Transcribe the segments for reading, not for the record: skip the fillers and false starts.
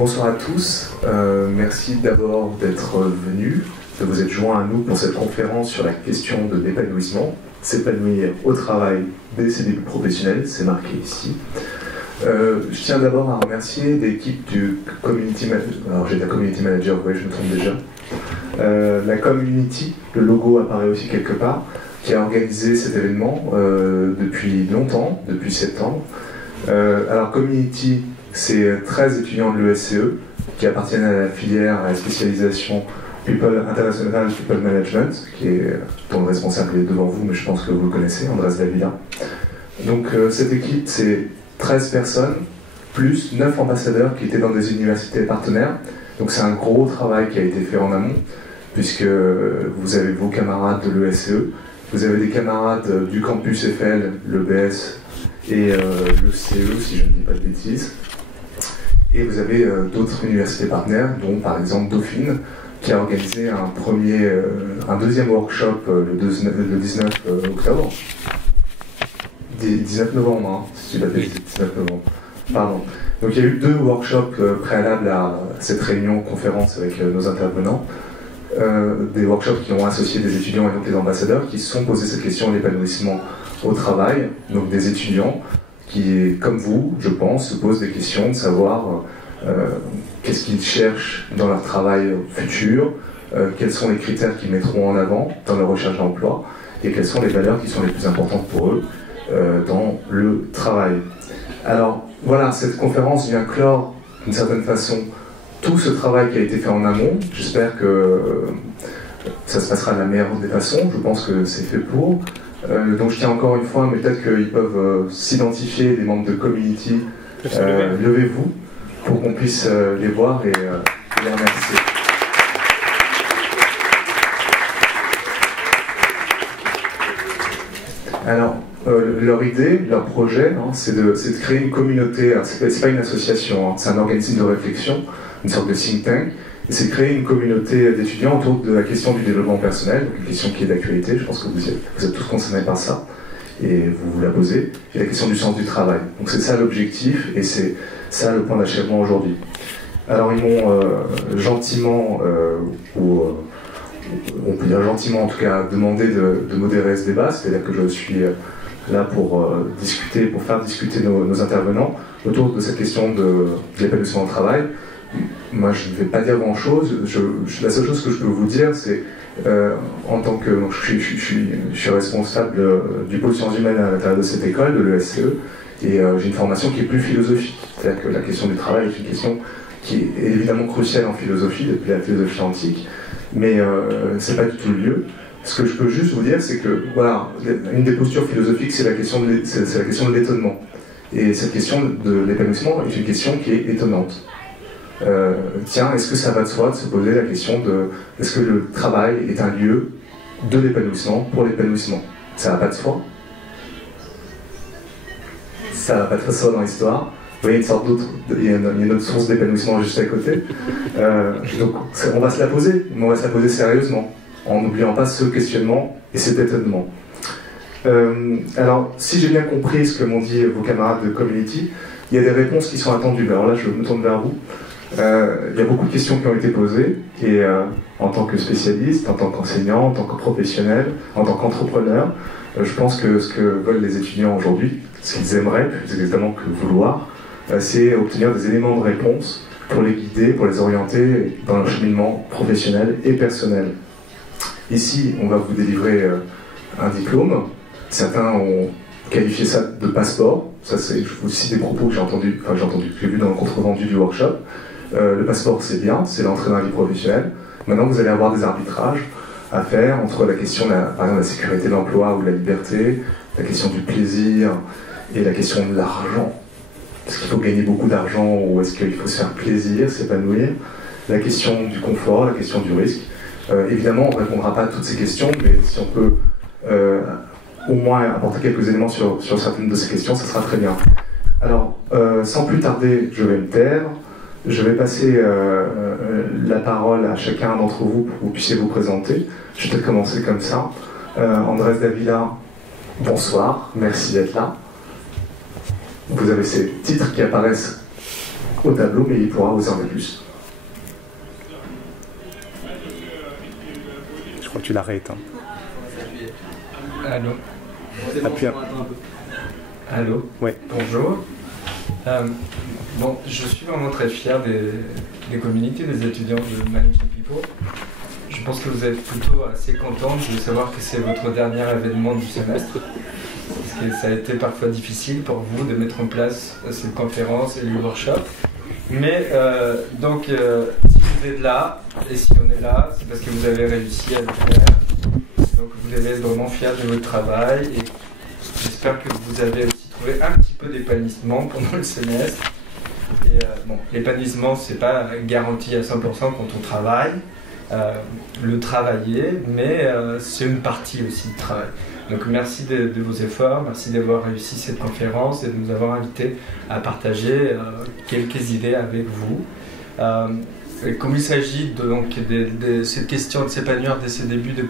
Bonsoir à tous, merci d'abord d'être venus, de vous être joints à nous pour cette conférence sur la question de l'épanouissement, s'épanouir au travail dès ses débuts professionnels, c'est marqué ici. Je tiens d'abord à remercier l'équipe du Community Manager, alors j'ai la Community Manager, vous voyez, je me trompe déjà, la Community, le logo apparaît aussi quelque part, qui a organisé cet événement depuis longtemps, depuis septembre. Alors Community, c'est 13 étudiants de l'ESCE qui appartiennent à la filière, à la spécialisation International People Management, dont le responsable est devant vous, mais je pense que vous le connaissez, Andrés Davila. Donc cette équipe, c'est 13 personnes, plus 9 ambassadeurs qui étaient dans des universités partenaires. Donc c'est un gros travail qui a été fait en amont, puisque vous avez vos camarades de l'ESCE, vous avez des camarades du campus FL, l'EBS et le CE, si je ne dis pas de bêtises. Et vous avez d'autres universités partenaires, dont par exemple Dauphine, qui a organisé un deuxième workshop le 19 octobre. 19 novembre, hein, si je ne dis pas de bêtises, 19 novembre. Pardon. Donc il y a eu 2 workshops préalables à cette réunion conférence avec nos intervenants. Des workshops qui ont associé des étudiants et donc des ambassadeurs qui se sont posés cette question de l'épanouissement au travail, donc des étudiants qui, comme vous, je pense, se posent des questions de savoir qu'est-ce qu'ils cherchent dans leur travail futur, quels sont les critères qu'ils mettront en avant dans leur recherche d'emploi et quelles sont les valeurs qui sont les plus importantes pour eux dans le travail. Alors voilà, cette conférence vient clore d'une certaine façon tout ce travail qui a été fait en amont. J'espère que ça se passera de la meilleure des façons, je pense que c'est fait pour. Donc je tiens encore une fois, mais peut-être qu'ils peuvent s'identifier, les membres de Community, levez-vous pour qu'on puisse les voir et les remercier. Alors, leur idée, leur projet, hein, c'est de créer une communauté. C'est pas une association, hein, c'est un organisme de réflexion, une sorte de think tank. C'est de créer une communauté d'étudiants autour de la question du développement personnel, donc une question qui est d'actualité, je pense que vous êtes tous concernés par ça, et vous la posez, et la question du sens du travail. Donc c'est ça l'objectif, et c'est ça le point d'achèvement aujourd'hui. Alors ils m'ont gentiment, ou on peut dire gentiment en tout cas, demandé de modérer ce débat, c'est-à-dire que je suis là pour discuter, pour faire discuter nos intervenants autour de cette question de l'épanouissement au travail. Moi, je ne vais pas dire grand-chose. La seule chose que je peux vous dire, c'est en tant que je suis responsable du pôle sciences humaines à l'intérieur de cette école, de l'ESCE, et j'ai une formation qui est plus philosophique. C'est-à-dire que la question du travail est une question qui est évidemment cruciale en philosophie, depuis la philosophie antique, mais c'est pas du tout le lieu. Ce que je peux juste vous dire, c'est que voilà, une des postures philosophiques, c'est la question de l'étonnement. Et cette question de l'épanouissement est une question qui est étonnante. Tiens, est-ce que ça va de soi de se poser la question de est-ce que le travail est un lieu de l'épanouissement pour l'épanouissement? Ça va pas de soi. Ça va pas de soi dans l'histoire. Vous voyez une sorte d'autre, il y a une autre source d'épanouissement juste à côté. Donc on va se la poser, mais on va se la poser sérieusement, en n'oubliant pas ce questionnement et cet étonnement. Alors, si j'ai bien compris ce que m'ont dit vos camarades de Community, il y a des réponses qui sont attendues. Alors là, je me tourne vers vous. Il y a beaucoup de questions qui ont été posées, et en tant que spécialiste, en tant qu'enseignant, en tant que professionnel, en tant qu'entrepreneur, je pense que ce que veulent les étudiants aujourd'hui, ce qu'ils aimeraient, plus exactement que vouloir, c'est obtenir des éléments de réponse pour les guider, pour les orienter dans leur cheminement professionnel et personnel. Ici, on va vous délivrer un diplôme. Certains ont qualifié ça de passeport. Ça, je vous cite des propos que j'ai vu dans le compte-rendu du workshop. Le passeport, c'est bien, c'est l'entrée dans la vie professionnelle. Maintenant, vous allez avoir des arbitrages à faire entre la question, par exemple, de la sécurité de l'emploi ou de la liberté, la question du plaisir et la question de l'argent. Est-ce qu'il faut gagner beaucoup d'argent ou est-ce qu'il faut se faire plaisir, s'épanouir? La question du confort, la question du risque. Évidemment, on ne répondra pas à toutes ces questions, mais si on peut au moins apporter quelques éléments sur certaines de ces questions, ça sera très bien. Alors, sans plus tarder, je vais me taire. Je vais passer la parole à chacun d'entre vous pour que vous puissiez vous présenter. Je vais peut-être commencer comme ça. Andrés Davila, bonsoir, merci d'être là. Vous avez ces titres qui apparaissent au tableau, mais il pourra oser en dire plus. Je crois que tu l'as rééteint. Allô. Appuie. Allô. Ouais. Bonjour. Bon, je suis vraiment très fier des communautés, des étudiants de Managing People. Je pense que vous êtes plutôt assez contents de savoir que c'est votre dernier événement du semestre. Parce que ça a été parfois difficile pour vous de mettre en place cette conférence et les workshops. Mais donc, si vous êtes là, et si on est là, c'est parce que vous avez réussi à le faire. Donc vous devez être vraiment fiers de votre travail. Et j'espère que vous avez aussi trouvé un petit peu d'épanouissement pendant le semestre. Et bon, l'épanouissement, c'est pas garanti à 100% quand on travaille. Le travailler, mais c'est une partie aussi du travail. Donc merci de vos efforts, merci d'avoir réussi cette conférence et de nous avoir invités à partager quelques idées avec vous. Comme il s'agit de cette question de s'épanouir dès ses débuts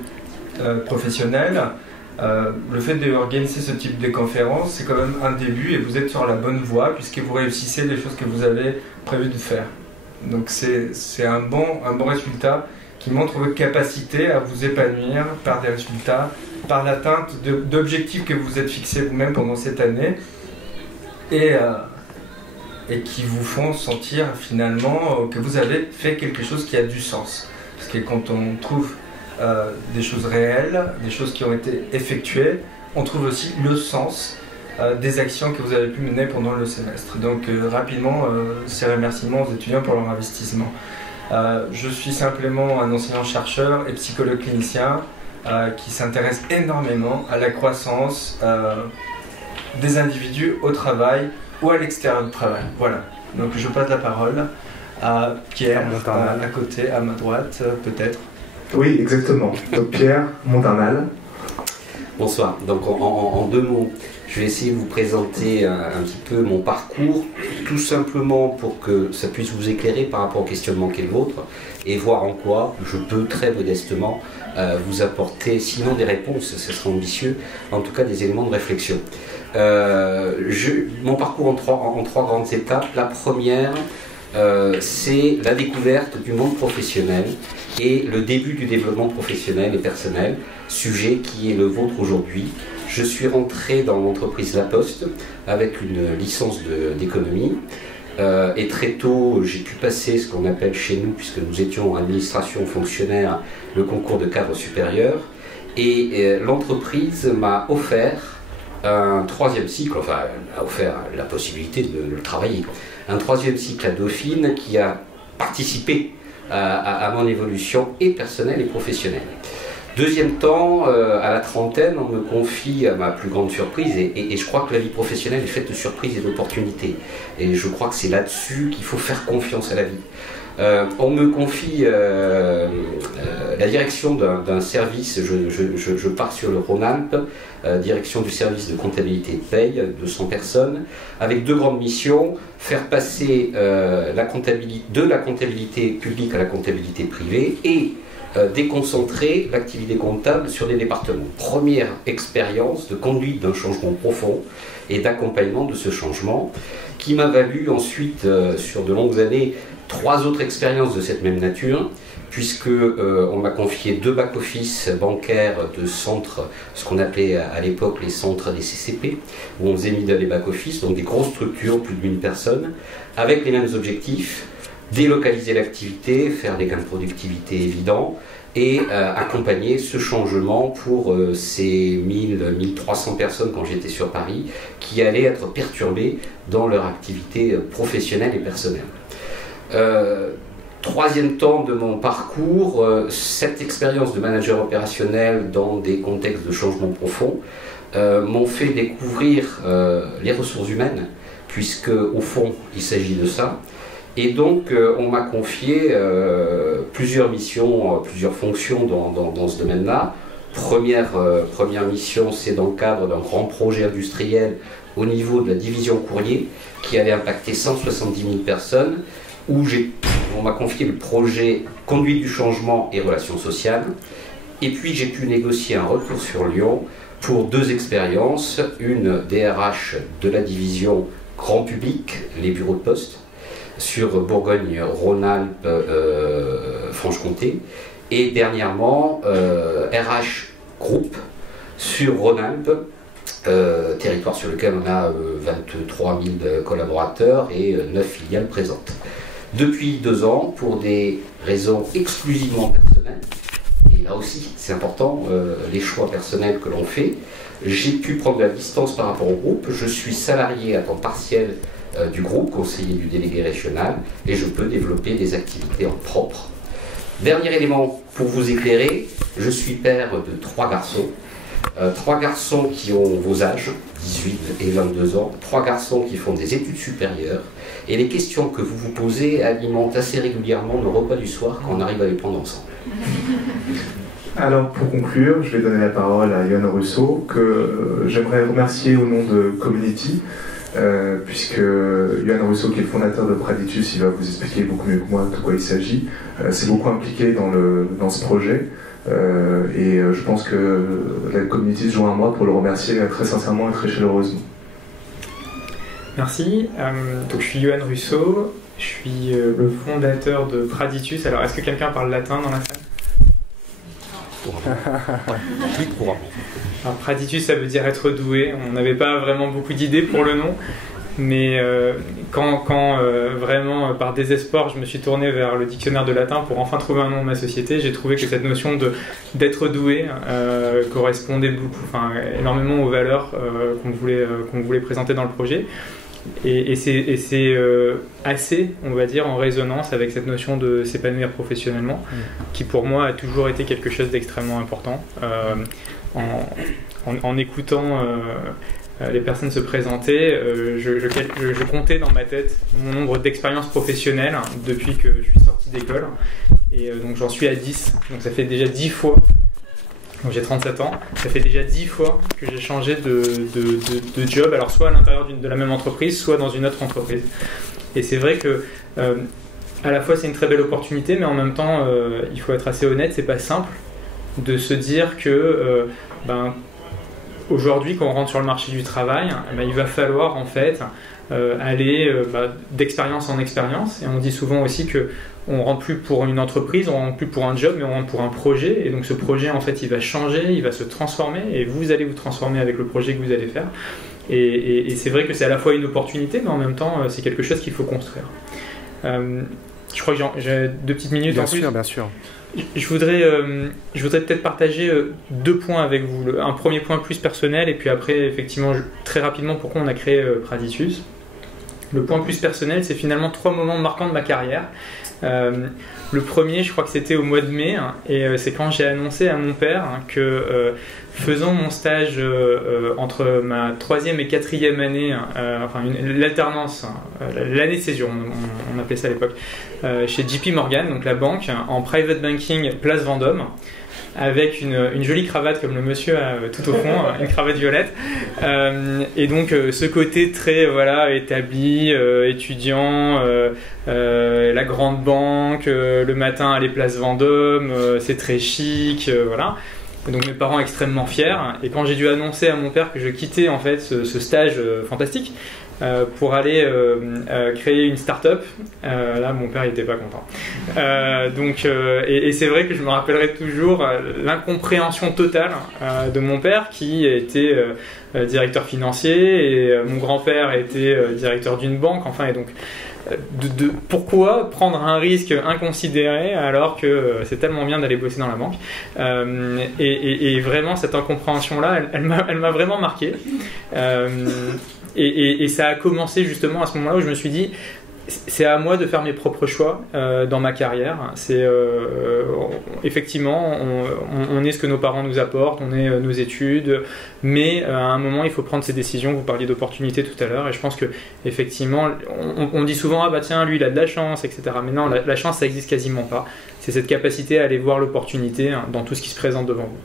professionnels, le fait d'organiser ce type de conférence, c'est quand même un début et vous êtes sur la bonne voie puisque vous réussissez les choses que vous avez prévu de faire. Donc c'est un bon résultat qui montre votre capacité à vous épanouir par des résultats, par l'atteinte d'objectifs que vous êtes fixés vous-même pendant cette année et qui vous font sentir finalement que vous avez fait quelque chose qui a du sens. Parce que quand on trouve des choses réelles, des choses qui ont été effectuées, on trouve aussi le sens des actions que vous avez pu mener pendant le semestre. Donc rapidement, ces remerciements aux étudiants pour leur investissement. Je suis simplement un enseignant-chercheur et psychologue clinicien qui s'intéresse énormément à la croissance des individus au travail ou à l'extérieur du travail. Voilà. Donc je passe la parole à Pierre, à côté, à ma droite, peut-être. Oui, exactement. Donc Pierre Montarnal. Bonsoir. Donc en deux mots, je vais essayer de vous présenter un petit peu mon parcours, tout simplement pour que ça puisse vous éclairer par rapport au questionnement qui est le vôtre et voir en quoi je peux très modestement vous apporter, sinon des réponses, ce sera ambitieux, en tout cas des éléments de réflexion. Mon parcours en trois grandes étapes. La première, c'est la découverte du monde professionnel et le début du développement professionnel et personnel, sujet qui est le vôtre aujourd'hui. Je suis rentré dans l'entreprise La Poste avec une licence d'économie et très tôt j'ai pu passer ce qu'on appelle chez nous, puisque nous étions en administration fonctionnaire, le concours de cadre supérieur, et l'entreprise m'a offert un troisième cycle, enfin a offert la possibilité de le travailler, un troisième cycle à Dauphine qui a participé à mon évolution et personnelle et professionnelle. Deuxième temps, à la trentaine, on me confie, à ma plus grande surprise, et je crois que la vie professionnelle est faite de surprises et d'opportunités, et je crois que c'est là-dessus qu'il faut faire confiance à la vie. On me confie la direction d'un service, je pars sur le Rhône-Alpes, direction du service de comptabilité de paye, 200 personnes, avec deux grandes missions: faire passer de la comptabilité publique à la comptabilité privée et déconcentrer l'activité comptable sur des départements. Première expérience de conduite d'un changement profond et d'accompagnement de ce changement qui m'a valu ensuite, sur de longues années, 3 autres expériences de cette même nature, puisque on m'a confié 2 back-office bancaires de centres, ce qu'on appelait à l'époque les centres des CCP, où on faisait des back-office, donc des grosses structures, plus d'1 personne, avec les mêmes objectifs: délocaliser l'activité, faire des gains de productivité évidents, et accompagner ce changement pour ces 1300 personnes quand j'étais sur Paris, qui allaient être perturbées dans leur activité professionnelle et personnelle. Troisième temps de mon parcours, cette expérience de manager opérationnel dans des contextes de changement profond m'ont fait découvrir les ressources humaines, puisque au fond il s'agit de ça. Et donc on m'a confié plusieurs missions, plusieurs fonctions dans ce domaine-là. Première mission, c'est dans le cadre d'un grand projet industriel au niveau de la division courrier qui allait impacter 170 000 personnes, où on m'a confié le projet conduite du changement et relations sociales. Et puis j'ai pu négocier un retour sur Lyon pour 2 expériences, une DRH de la division grand public, les bureaux de poste, sur Bourgogne-Rhône-Alpes, Franche-Comté, et dernièrement RH Group sur Rhône-Alpes, territoire sur lequel on a 23 000 collaborateurs et 9 filiales présentes. Depuis 2 ans, pour des raisons exclusivement personnelles, et là aussi c'est important, les choix personnels que l'on fait, j'ai pu prendre la distance par rapport au groupe. Je suis salarié à temps partiel du groupe, conseiller du délégué régional, et je peux développer des activités en propre. Dernier élément pour vous éclairer, je suis père de 3 garçons. 3 garçons qui ont vos âges, 18 et 22 ans, 3 garçons qui font des études supérieures, et les questions que vous vous posez alimentent assez régulièrement nos repas du soir quand on arrive à les prendre ensemble. Alors pour conclure, je vais donner la parole à Yoann Russo, que j'aimerais remercier au nom de Community, puisque Yoann Russo, qui est le fondateur de Praditus, il va vous expliquer beaucoup mieux que moi de quoi il s'agit, s'est beaucoup impliqué dans ce projet. Et je pense que la communauté se joint à moi pour le remercier très sincèrement et très chaleureusement. Merci. Donc je suis Yoann Russo, je suis le fondateur de Praditus. Alors est-ce que quelqu'un parle latin dans la salle? Plus courant. Alors Praditus, ça veut dire être doué. On n'avait pas vraiment beaucoup d'idées pour le nom. Mais quand vraiment, par désespoir, je me suis tourné vers le dictionnaire de latin pour enfin trouver un nom de ma société, j'ai trouvé que cette notion d'être doué correspondait énormément aux valeurs qu'on voulait présenter dans le projet. Et c'est assez, on va dire, en résonance avec cette notion de s'épanouir professionnellement, qui pour moi a toujours été quelque chose d'extrêmement important. En écoutant les personnes se présenter, je comptais dans ma tête mon nombre d'expériences professionnelles depuis que je suis sorti d'école, et donc j'en suis à 10, donc ça fait déjà 10 fois, donc j'ai 37 ans, ça fait déjà 10 fois que j'ai changé de job, alors soit à l'intérieur de la même entreprise, soit dans une autre entreprise. Et c'est vrai que à la fois c'est une très belle opportunité, mais en même temps il faut être assez honnête, c'est pas simple de se dire que aujourd'hui, quand on rentre sur le marché du travail, il va falloir en fait aller d'expérience en expérience. Et on dit souvent aussi qu'on ne rentre plus pour une entreprise, on ne rentre plus pour un job, mais on rentre pour un projet. Et donc ce projet, en fait, il va changer, il va se transformer, et vous allez vous transformer avec le projet que vous allez faire. Et c'est vrai que c'est à la fois une opportunité, mais en même temps, c'est quelque chose qu'il faut construire. Je crois que j'ai 2 petites minutes en plus. Bien sûr. Je voudrais peut-être partager 2 points avec vous. Un premier point plus personnel, et puis après, effectivement, très rapidement, pourquoi on a créé Praditus. Le point plus personnel, c'est finalement 3 moments marquants de ma carrière. Le premier, je crois que c'était au mois de mai, et c'est quand j'ai annoncé à mon père que faisant mon stage entre ma 3e et 4e année, l'alternance, l'année de césure, on appelait ça à l'époque, chez JP Morgan, donc la banque, en private banking, place Vendôme, avec une jolie cravate comme le monsieur a tout au fond, une cravate violette, et donc ce côté très établi, étudiant, la grande banque, le matin aller place Vendôme, c'est très chic, voilà. Et donc mes parents extrêmement fiers, et quand j'ai dû annoncer à mon père que je quittais en fait ce stage fantastique pour aller créer une start-up, là mon père n'était pas content. Et c'est vrai que je me rappellerai toujours l'incompréhension totale de mon père, qui était directeur financier, et mon grand-père était directeur d'une banque, et donc pourquoi prendre un risque inconsidéré alors que c'est tellement bien d'aller bosser dans la banque, et vraiment cette incompréhension-là, elle m'a vraiment marqué, et ça a commencé justement à ce moment-là où je me suis dit c'est à moi de faire mes propres choix dans ma carrière. C'est effectivement on est ce que nos parents nous apportent, on est nos études, mais à un moment il faut prendre ses décisions. Vous parliez d'opportunités tout à l'heure, et je pense que effectivement on dit souvent tiens lui il a de la chance, etc. Mais non, la chance ça existe quasiment pas. C'est cette capacité à aller voir l'opportunité dans tout ce qui se présente devant vous.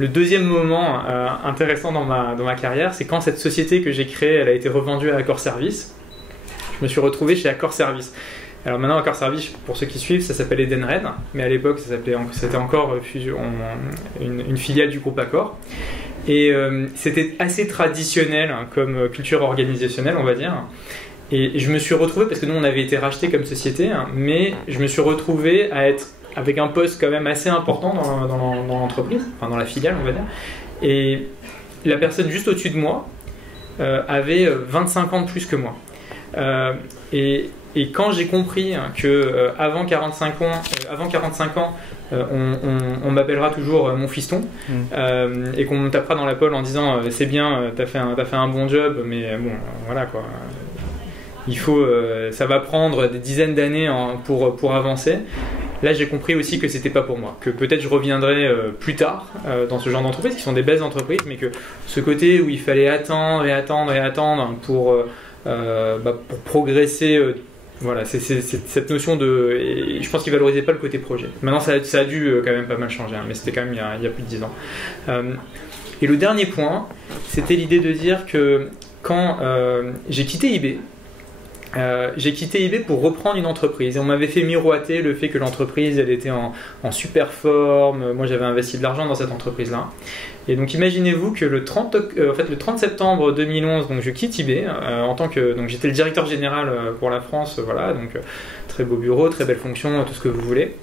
Le deuxième moment intéressant dans ma carrière, c'est quand cette société que j'ai créée, elle a été revendue à Accor Service. Je me suis retrouvé chez Accor Service. Alors maintenant, Accor Service, pour ceux qui suivent, ça s'appelle Edenred, mais à l'époque, c'était encore une filiale du groupe Accor. Et c'était assez traditionnel comme culture organisationnelle, on va dire. Et je me suis retrouvé, parce que nous on avait été racheté comme société, hein, mais je me suis retrouvé à être avec un poste quand même assez important dans l'entreprise, enfin dans la filiale on va dire, et la personne juste au-dessus de moi avait 25 ans de plus que moi. Et quand j'ai compris que avant 45 ans, on m'appellera toujours mon fiston, et qu'on me tapera dans la pole en disant c'est bien, t'as fait un bon job, mais bon, voilà quoi. Il faut, ça va prendre des dizaines d'années pour avancer. Là, j'ai compris aussi que c'était pas pour moi, que peut-être je reviendrai plus tard dans ce genre d'entreprises qui sont des belles entreprises, mais que ce côté où il fallait attendre pour progresser. Voilà, c'est cette notion de... Et je pense qu'ils valorisaient pas le côté projet. Maintenant, ça a dû quand même pas mal changer, hein, mais c'était quand même il y a plus de 10 ans. Et le dernier point, c'était l'idée de dire que quand j'ai quitté eBay, pour reprendre une entreprise. Et on m'avait fait miroiter le fait que l'entreprise, elle était en super forme. Moi, j'avais investi de l'argent dans cette entreprise-là. Et donc, imaginez-vous que le 30 septembre 2011, donc je quitte eBay donc j'étais le directeur général pour la France. Voilà, donc très beau bureau, très belle fonction, tout ce que vous voulez.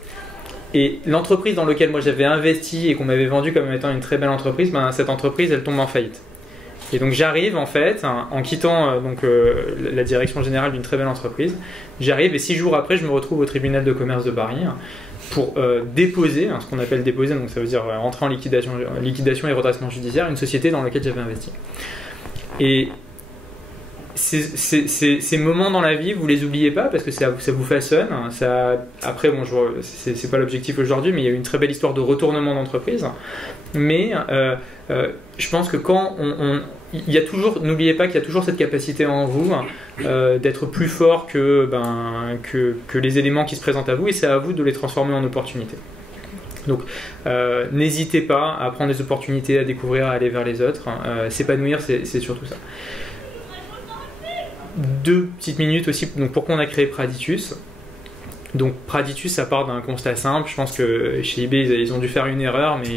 Et l'entreprise dans laquelle moi j'avais investi et qu'on m'avait vendu comme étant une très belle entreprise, cette entreprise, elle tombe en faillite. Et donc j'arrive en fait, en quittant la direction générale d'une très belle entreprise, j'arrive et 6 jours après je me retrouve au tribunal de commerce de Paris pour déposer, ce qu'on appelle déposer, donc ça veut dire entrer en liquidation et redressement judiciaire, une société dans laquelle j'avais investi. Et ces moments dans la vie, vous les oubliez pas parce que ça vous façonne. Après, bon, c'est pas l'objectif aujourd'hui, mais il y a eu une très belle histoire de retournement d'entreprise. Mais je pense que quand il y a toujours, n'oubliez pas qu'il y a toujours cette capacité en vous d'être plus fort que les éléments qui se présentent à vous, et c'est à vous de les transformer en opportunités. Donc n'hésitez pas à prendre des opportunités, à découvrir, à aller vers les autres. S'épanouir, c'est surtout ça. 2 petites minutes aussi, donc pourquoi on a créé Praditus. Donc Praditus, ça part d'un constat simple. Je pense que chez eBay, ils ont dû faire une erreur, mais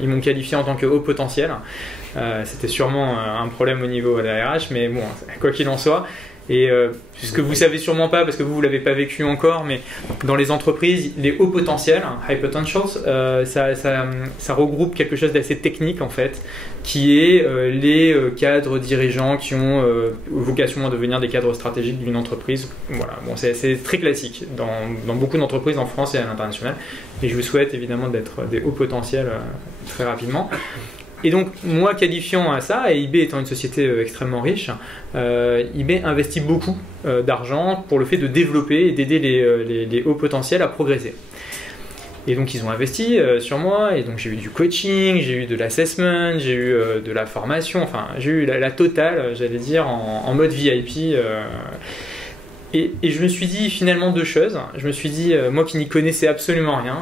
ils m'ont qualifié en tant que haut potentiel. C'était sûrement un problème au niveau de la RH, mais bon, quoi qu'il en soit. Et puisque vous savez sûrement pas, parce que vous l'avez pas vécu encore, mais dans les entreprises, les hauts potentiels, high potentials, ça regroupe quelque chose d'assez technique en fait, qui est les cadres dirigeants qui ont vocation à devenir des cadres stratégiques d'une entreprise. Voilà, bon, c'est très classique dans beaucoup d'entreprises en France et à l'international. Et je vous souhaite évidemment d'être des hauts potentiels très rapidement. Et donc, moi, qualifiant à ça, et eBay étant une société extrêmement riche, eBay investit beaucoup d'argent pour le fait de développer et d'aider les hauts potentiels à progresser. Et donc, ils ont investi sur moi, et donc j'ai eu du coaching, j'ai eu de l'assessment, j'ai eu de la formation, enfin, j'ai eu la totale, j'allais dire, en mode VIP. Et je me suis dit finalement 2 choses. Je me suis dit, moi qui n'y connaissais absolument rien,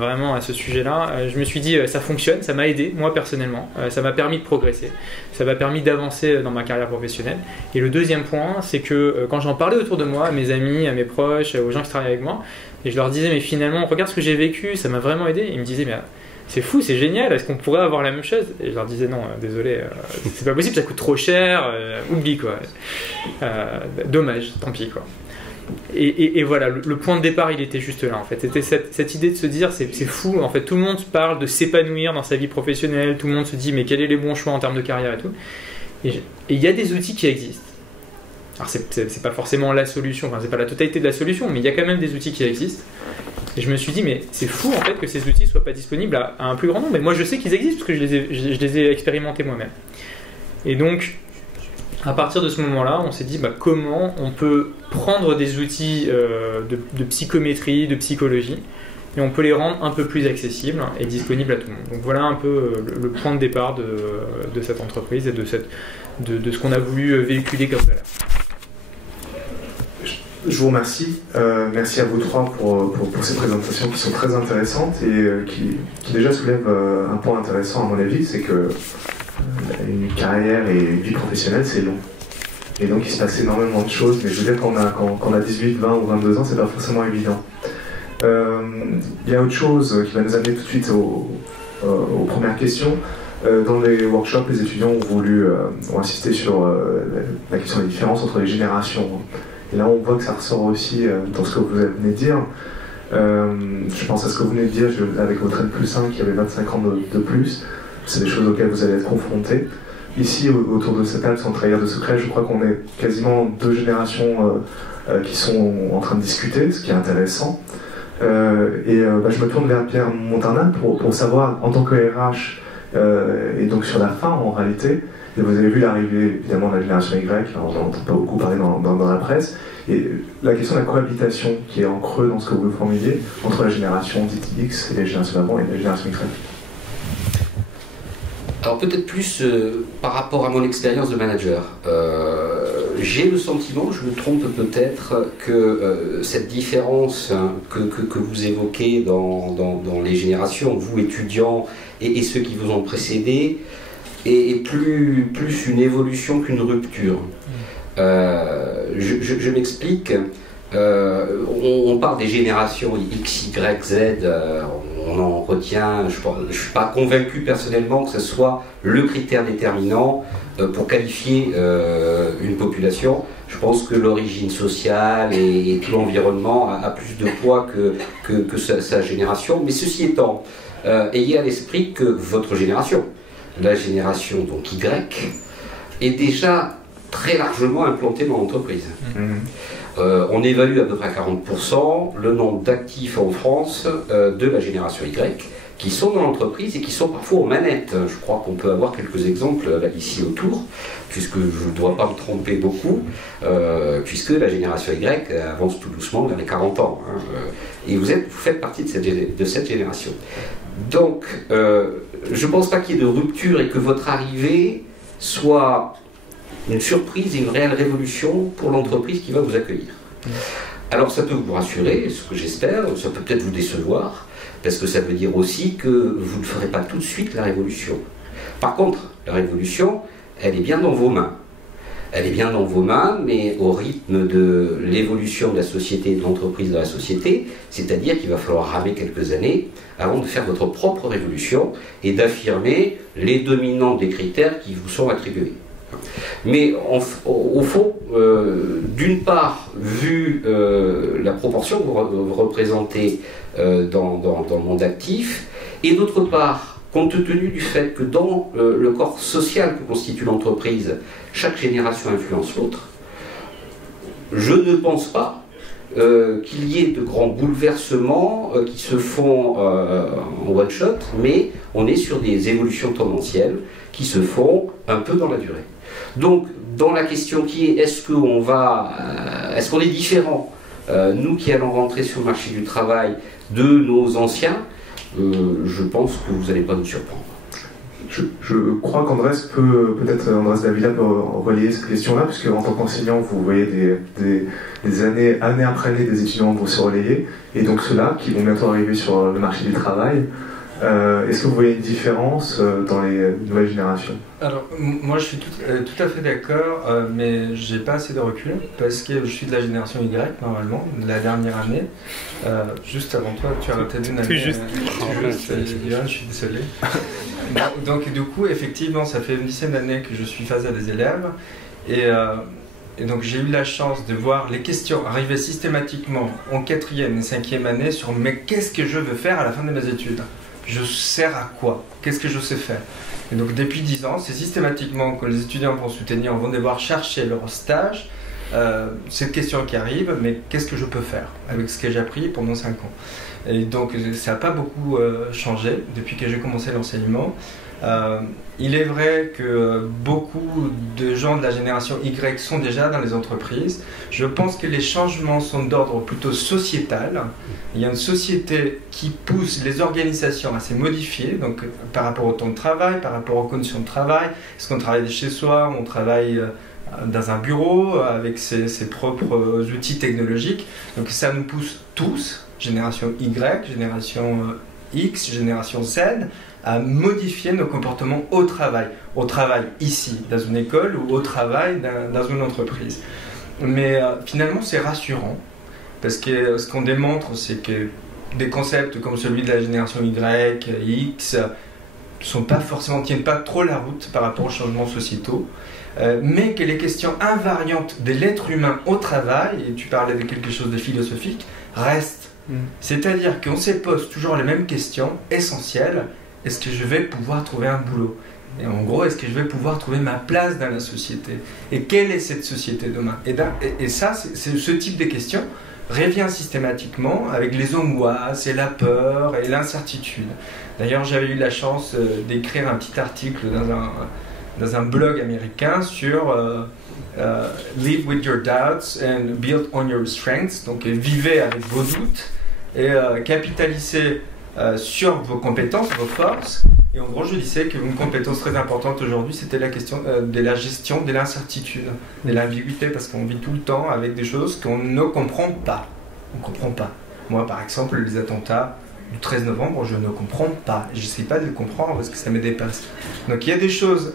vraiment à ce sujet-là, je me suis dit ça fonctionne, ça m'a aidé, moi personnellement, ça m'a permis de progresser, ça m'a permis d'avancer dans ma carrière professionnelle. Et le deuxième point, c'est que quand j'en parlais autour de moi, à mes amis, à mes proches, aux gens qui travaillaient avec moi, et je leur disais, mais finalement, regarde ce que j'ai vécu, ça m'a vraiment aidé. Ils me disaient, mais c'est fou, c'est génial, est-ce qu'on pourrait avoir la même chose? Et je leur disais non, désolé, c'est pas possible, ça coûte trop cher, oublie quoi. Dommage, tant pis quoi. Et voilà, le point de départ il était juste là en fait. C'était cette idée de se dire c'est fou, en fait tout le monde parle de s'épanouir dans sa vie professionnelle, tout le monde se dit mais quels sont les bons choix en termes de carrière et tout. Et il y a des outils qui existent. Alors c'est pas forcément la solution, enfin c'est pas la totalité de la solution, mais il y a quand même des outils qui existent. Et je me suis dit, mais c'est fou en fait que ces outils soient pas disponibles à un plus grand nombre. Mais moi je sais qu'ils existent parce que je les ai expérimentés moi-même. Et donc, à partir de ce moment-là, on s'est dit comment on peut prendre des outils de psychométrie, de psychologie, et on peut les rendre un peu plus accessibles et disponibles à tout le monde. Donc voilà un peu le point de départ de cette entreprise et de ce qu'on a voulu véhiculer comme valeur. Je vous remercie. Merci à vous trois pour ces présentations qui sont très intéressantes et qui déjà soulèvent un point intéressant à mon avis, c'est que une carrière et une vie professionnelle, c'est long. Et donc il se passe énormément de choses, mais je veux dire quand on a 18, 20 ou 22 ans, c'est pas forcément évident. Il y a autre chose qui va nous amener tout de suite aux premières questions. Dans les workshops, les étudiants ont insisté sur la question des différences entre les générations. Et là, on voit que ça ressort aussi dans ce que vous venez de dire. Je pense à ce que vous venez de dire avec votre N+1 qui avait 25 ans de plus. C'est des choses auxquelles vous allez être confrontés. Ici, autour de cette table, sans trahir de secret, je crois qu'on est quasiment 2 générations qui sont en train de discuter, ce qui est intéressant. Je me tourne vers Pierre Montarnat pour savoir, en tant que RH, et donc sur la fin en réalité, et vous avez vu l'arrivée évidemment de la génération Y, on en entend pas beaucoup parler dans la presse, et la question de la cohabitation qui est en creux dans ce que vous formuliez entre la génération dite X et les générations d'avant et la génération Y. Alors peut-être plus par rapport à mon expérience de manager. J'ai le sentiment, je me trompe peut-être, que cette différence que vous évoquez dans les générations, vous étudiants et ceux qui vous ont précédé, est plus une évolution qu'une rupture. Je m'explique. On parle des générations X, Y, Z, on en retient, je ne suis pas convaincu personnellement que ce soit le critère déterminant pour qualifier une population. Je pense que l'origine sociale et tout l'environnement a plus de poids que sa génération. Mais ceci étant, ayez à l'esprit que votre génération, la génération donc Y, est déjà très largement implantée dans l'entreprise. On évalue à peu près à 40% le nombre d'actifs en France de la génération Y qui sont dans l'entreprise et qui sont parfois aux manettes. Je crois qu'on peut avoir quelques exemples là, ici autour, puisque je ne dois pas me tromper beaucoup, puisque la génération Y avance tout doucement vers les 40 ans. Et vous faites partie de cette génération. Donc, je ne pense pas qu'il y ait de rupture et que votre arrivée soit une surprise et une réelle révolution pour l'entreprise qui va vous accueillir. Alors ça peut vous rassurer, ce que j'espère, ça peut peut-être vous décevoir, parce que ça veut dire aussi que vous ne ferez pas tout de suite la révolution. Par contre, la révolution, elle est bien dans vos mains. Elle est bien dans vos mains, mais au rythme de l'évolution de la société, de l'entreprise de la société, c'est-à-dire qu'il va falloir ramer quelques années avant de faire votre propre révolution et d'affirmer les dominants des critères qui vous sont attribués. Mais au fond, d'une part, vu la proportion que vous représentez dans le monde actif, et d'autre part, compte tenu du fait que dans le corps social que constitue l'entreprise, chaque génération influence l'autre, je ne pense pas qu'il y ait de grands bouleversements qui se font en one shot, mais on est sur des évolutions tendancielles qui se font un peu dans la durée. Donc, dans la question qui est, est-ce qu'on est différent, nous qui allons rentrer sur le marché du travail, de nos anciens, je pense que vous n'allez pas nous surprendre. Je crois qu'Andrés Davila peut relayer cette question-là, puisque en tant qu'enseignant, vous voyez des années après année, des étudiants vont se relayer, et donc ceux-là qui vont bientôt arriver sur le marché du travail. Est-ce que vous voyez une différence dans les nouvelles générations? Alors, moi je suis tout à fait d'accord, mais j'ai pas assez de recul, parce que je suis de la génération Y, normalement, de la dernière année. Juste avant toi, tu as peut-être une année. Tout juste. Je suis désolé. Donc, du coup, effectivement, ça fait une dizaine d'années que je suis face à des élèves, et donc j'ai eu la chance de voir les questions arriver systématiquement en 4e et 5e année sur « mais qu'est-ce que je veux faire à la fin de mes études ? Je sers à quoi? Qu'est-ce que je sais faire ?» Et donc depuis 10 ans, c'est systématiquement que les étudiants vont soutenir, vont devoir chercher leur stage, cette question qui arrive, mais qu'est-ce que je peux faire avec ce que j'ai appris pendant 5 ans? Et donc ça n'a pas beaucoup changé depuis que j'ai commencé l'enseignement. Il est vrai que beaucoup de gens de la génération Y sont déjà dans les entreprises. Je pense que les changements sont d'ordre plutôt sociétal. Il y a une société qui pousse les organisations à se modifier, donc par rapport au temps de travail, par rapport aux conditions de travail. Est-ce qu'on travaille de chez soi, on travaille dans un bureau avec ses propres outils technologiques. Donc ça nous pousse tous, génération Y, génération X, génération Z, à modifier nos comportements au travail ici, dans une école, ou au travail dans une entreprise. Mais finalement, c'est rassurant, parce que ce qu'on démontre, c'est que des concepts comme celui de la génération Y, X, tiennent pas trop la route par rapport aux changements sociétaux, mais que les questions invariantes de l'être humain au travail, et tu parlais de quelque chose de philosophique, restent. C'est-à-dire qu'on se pose toujours les mêmes questions essentielles. Est-ce que je vais pouvoir trouver un boulot? Et en gros, est-ce que je vais pouvoir trouver ma place dans la société? Et quelle est cette société demain? Et ça, c'est ce type de questions revient systématiquement avec les angoisses et la peur et l'incertitude. D'ailleurs, j'avais eu la chance d'écrire un petit article dans un blog américain sur Live with your doubts and build on your strengths. Donc, vivez avec vos doutes et capitalisez sur vos compétences, vos forces. Et en gros, je disais qu'une compétence très importante aujourd'hui, c'était la question de la gestion de l'incertitude, de l'ambiguïté, parce qu'on vit tout le temps avec des choses qu'on ne comprend pas. On ne comprend pas. Moi, par exemple, les attentats du 13 novembre, je ne comprends pas. Je n'essaie pas de le comprendre parce que ça me dépasse. Donc il y a des choses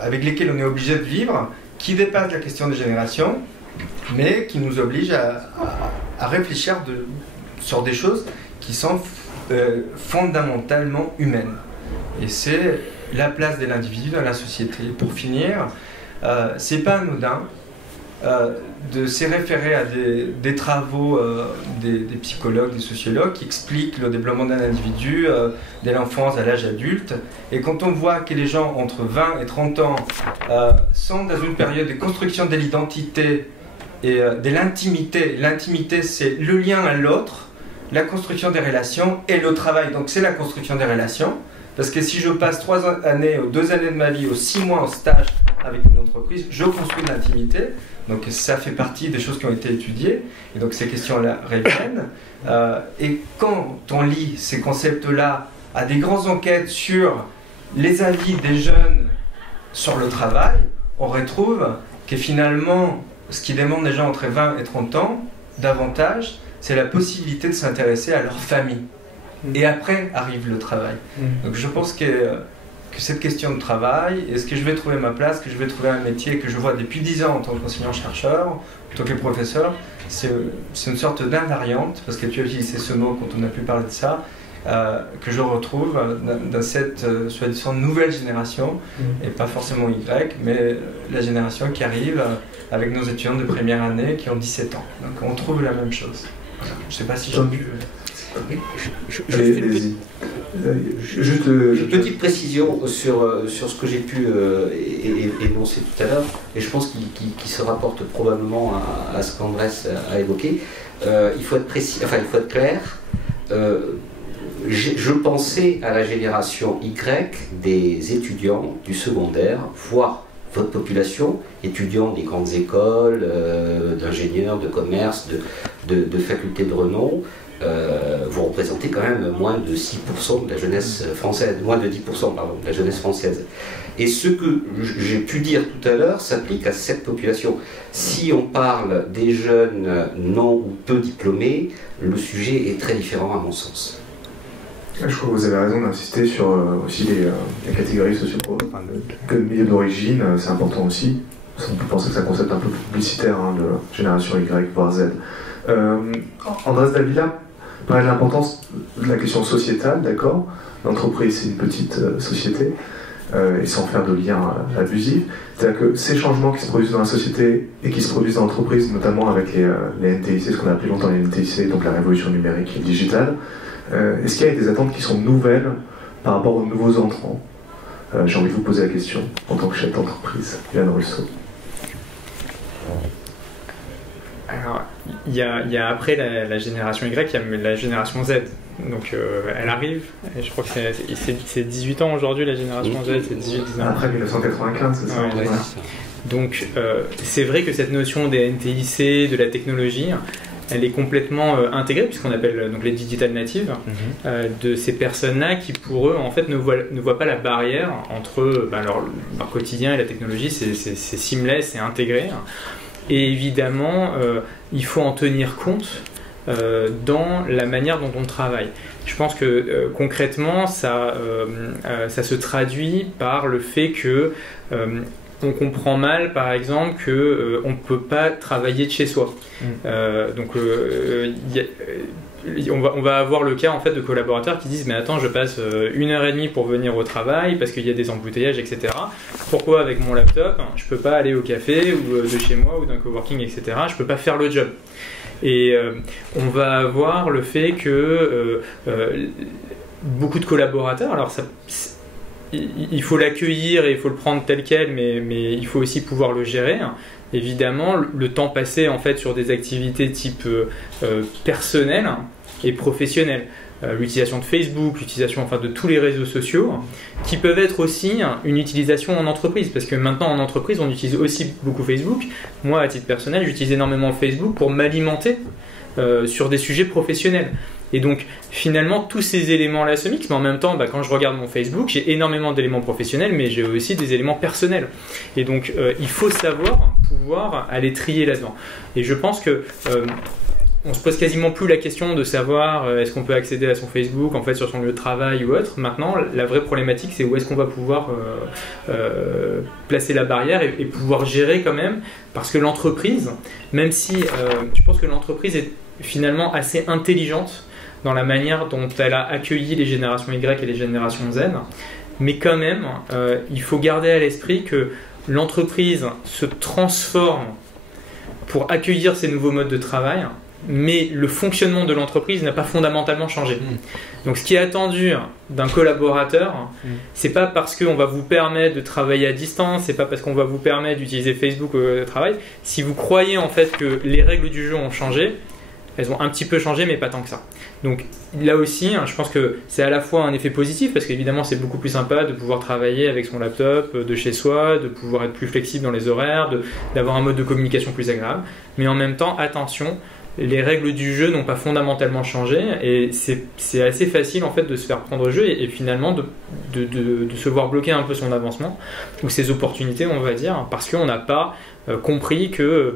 avec lesquelles on est obligé de vivre qui dépassent la question des générations, mais qui nous obligent à réfléchir sur des choses qui sont fondamentalement humaines. Et c'est la place de l'individu dans la société. Pour finir, c'est pas anodin de se référer à des travaux des psychologues, des sociologues qui expliquent le développement d'un individu dès l'enfance à l'âge adulte. Et quand on voit que les gens entre 20 et 30 ans sont dans une période de construction de l'identité et de l'intimité, l'intimité c'est le lien à l'autre, la construction des relations et le travail. Donc c'est la construction des relations. Parce que si je passe 3 années ou 2 années de ma vie ou 6 mois en stage avec une entreprise, je construis de l'intimité. Donc ça fait partie des choses qui ont été étudiées. Et donc ces questions-là reviennent. Et quand on lit ces concepts-là à des grandes enquêtes sur les avis des jeunes sur le travail, on retrouve que finalement, ce qui demande les gens entre 20 et 30 ans, davantage, c'est la possibilité de s'intéresser à leur famille. Et après arrive le travail. Donc je pense que cette question de travail, est-ce que je vais trouver ma place, que je vais trouver un métier que je vois depuis 10 ans en tant qu'enseignant-chercheur, en tant que professeur, c'est une sorte d'invariante, parce que tu as utilisé ce mot quand on a pu parler de ça, que je retrouve dans cette soi-disant nouvelle génération, et pas forcément Y, mais la génération qui arrive avec nos étudiants de première année qui ont 17 ans. Donc on trouve la même chose. Voilà. Je ne sais pas si j'ai pu... Une petite précision sur ce que j'ai pu énoncer tout à l'heure, et je pense qu'il se rapporte probablement à ce qu'Andrés a évoqué. Il faut être précis, enfin il faut être clair. Je pensais à la génération Y des étudiants du secondaire, voire votre population, étudiants des grandes écoles, d'ingénieurs, de commerce, de facultés de renom. Vous représentez quand même moins de 6% de la jeunesse française, moins de 10% pardon, de la jeunesse française. Et ce que j'ai pu dire tout à l'heure s'applique à cette population. Si on parle des jeunes non ou peu diplômés, le sujet est très différent à mon sens. Je crois que vous avez raison d'insister sur aussi les catégories socio-économiques. Le milieu d'origine, c'est important aussi. On peut penser que c'est un concept un peu publicitaire de génération Y voire Z. Andrés Davila parlait de l'importance de la question sociétale, d'accord. L'entreprise, c'est une petite société, et sans faire de liens abusifs. C'est-à-dire que ces changements qui se produisent dans la société et qui se produisent dans l'entreprise, notamment avec les NTIC, ce qu'on a appelé longtemps les NTIC, donc la révolution numérique et digitale, est-ce qu'il y a des attentes qui sont nouvelles par rapport aux nouveaux entrants? J'ai envie de vous poser la question en tant que chef d'entreprise, Yann Russo. Alors, il y a après la génération Y, il y a la génération Z. Donc elle arrive, et je crois que c'est 18 ans aujourd'hui la génération Z, c'est 18 ans. Après 1995, c'est ça, ouais, voilà. Donc c'est vrai que cette notion des NTIC, de la technologie, elle est complètement intégrée, puisqu'on appelle donc les digital natives, de ces personnes-là qui pour eux en fait ne voient pas la barrière entre leur quotidien et la technologie, c'est seamless, c'est intégré. Et évidemment, il faut en tenir compte dans la manière dont on travaille. Je pense que concrètement, ça se traduit par le fait que on comprend mal, par exemple, qu'on ne peut pas travailler de chez soi. Donc, on va avoir le cas en fait de collaborateurs qui disent mais attends, je passe 1h30 pour venir au travail parce qu'il y a des embouteillages, etc. Pourquoi avec mon laptop je peux pas aller au café ou de chez moi ou d'un coworking, etc. Je peux pas faire le job. Et on va avoir le fait que beaucoup de collaborateurs, alors ça, il faut l'accueillir et il faut le prendre tel quel, mais il faut aussi pouvoir le gérer. Évidemment, le temps passé en fait sur des activités type personnelles et professionnelles, l'utilisation de Facebook, l'utilisation enfin de tous les réseaux sociaux, qui peuvent être aussi une utilisation en entreprise, parce que maintenant en entreprise on utilise aussi beaucoup Facebook. Moi à titre personnel j'utilise énormément Facebook pour m'alimenter sur des sujets professionnels. Et donc finalement tous ces éléments-là se mixent, mais en même temps quand je regarde mon Facebook j'ai énormément d'éléments professionnels mais j'ai aussi des éléments personnels. Et donc il faut savoir pouvoir aller trier là-dedans. Et je pense que on se pose quasiment plus la question de savoir est-ce qu'on peut accéder à son Facebook en fait sur son lieu de travail ou autre. Maintenant la vraie problématique c'est où est-ce qu'on va pouvoir placer la barrière et pouvoir gérer quand même, parce que l'entreprise, même si je pense que l'entreprise est finalement assez intelligente dans la manière dont elle a accueilli les générations Y et les générations Z, mais quand même il faut garder à l'esprit que l'entreprise se transforme pour accueillir ces nouveaux modes de travail, mais le fonctionnement de l'entreprise n'a pas fondamentalement changé. Donc ce qui est attendu d'un collaborateur, c'est pas parce qu'on va vous permettre de travailler à distance, c'est pas parce qu'on va vous permettre d'utiliser Facebook au travail. Si vous croyez en fait que les règles du jeu ont changé, elles ont un petit peu changé, mais pas tant que ça. Donc là aussi, je pense que c'est à la fois un effet positif, parce qu'évidemment c'est beaucoup plus sympa de pouvoir travailler avec son laptop de chez soi, de pouvoir être plus flexible dans les horaires, d'avoir un mode de communication plus agréable. Mais en même temps, attention, les règles du jeu n'ont pas fondamentalement changé, et c'est assez facile en fait de se faire prendre au jeu et finalement de se voir bloquer un peu son avancement ou ses opportunités, on va dire, parce qu'on n'a pas compris que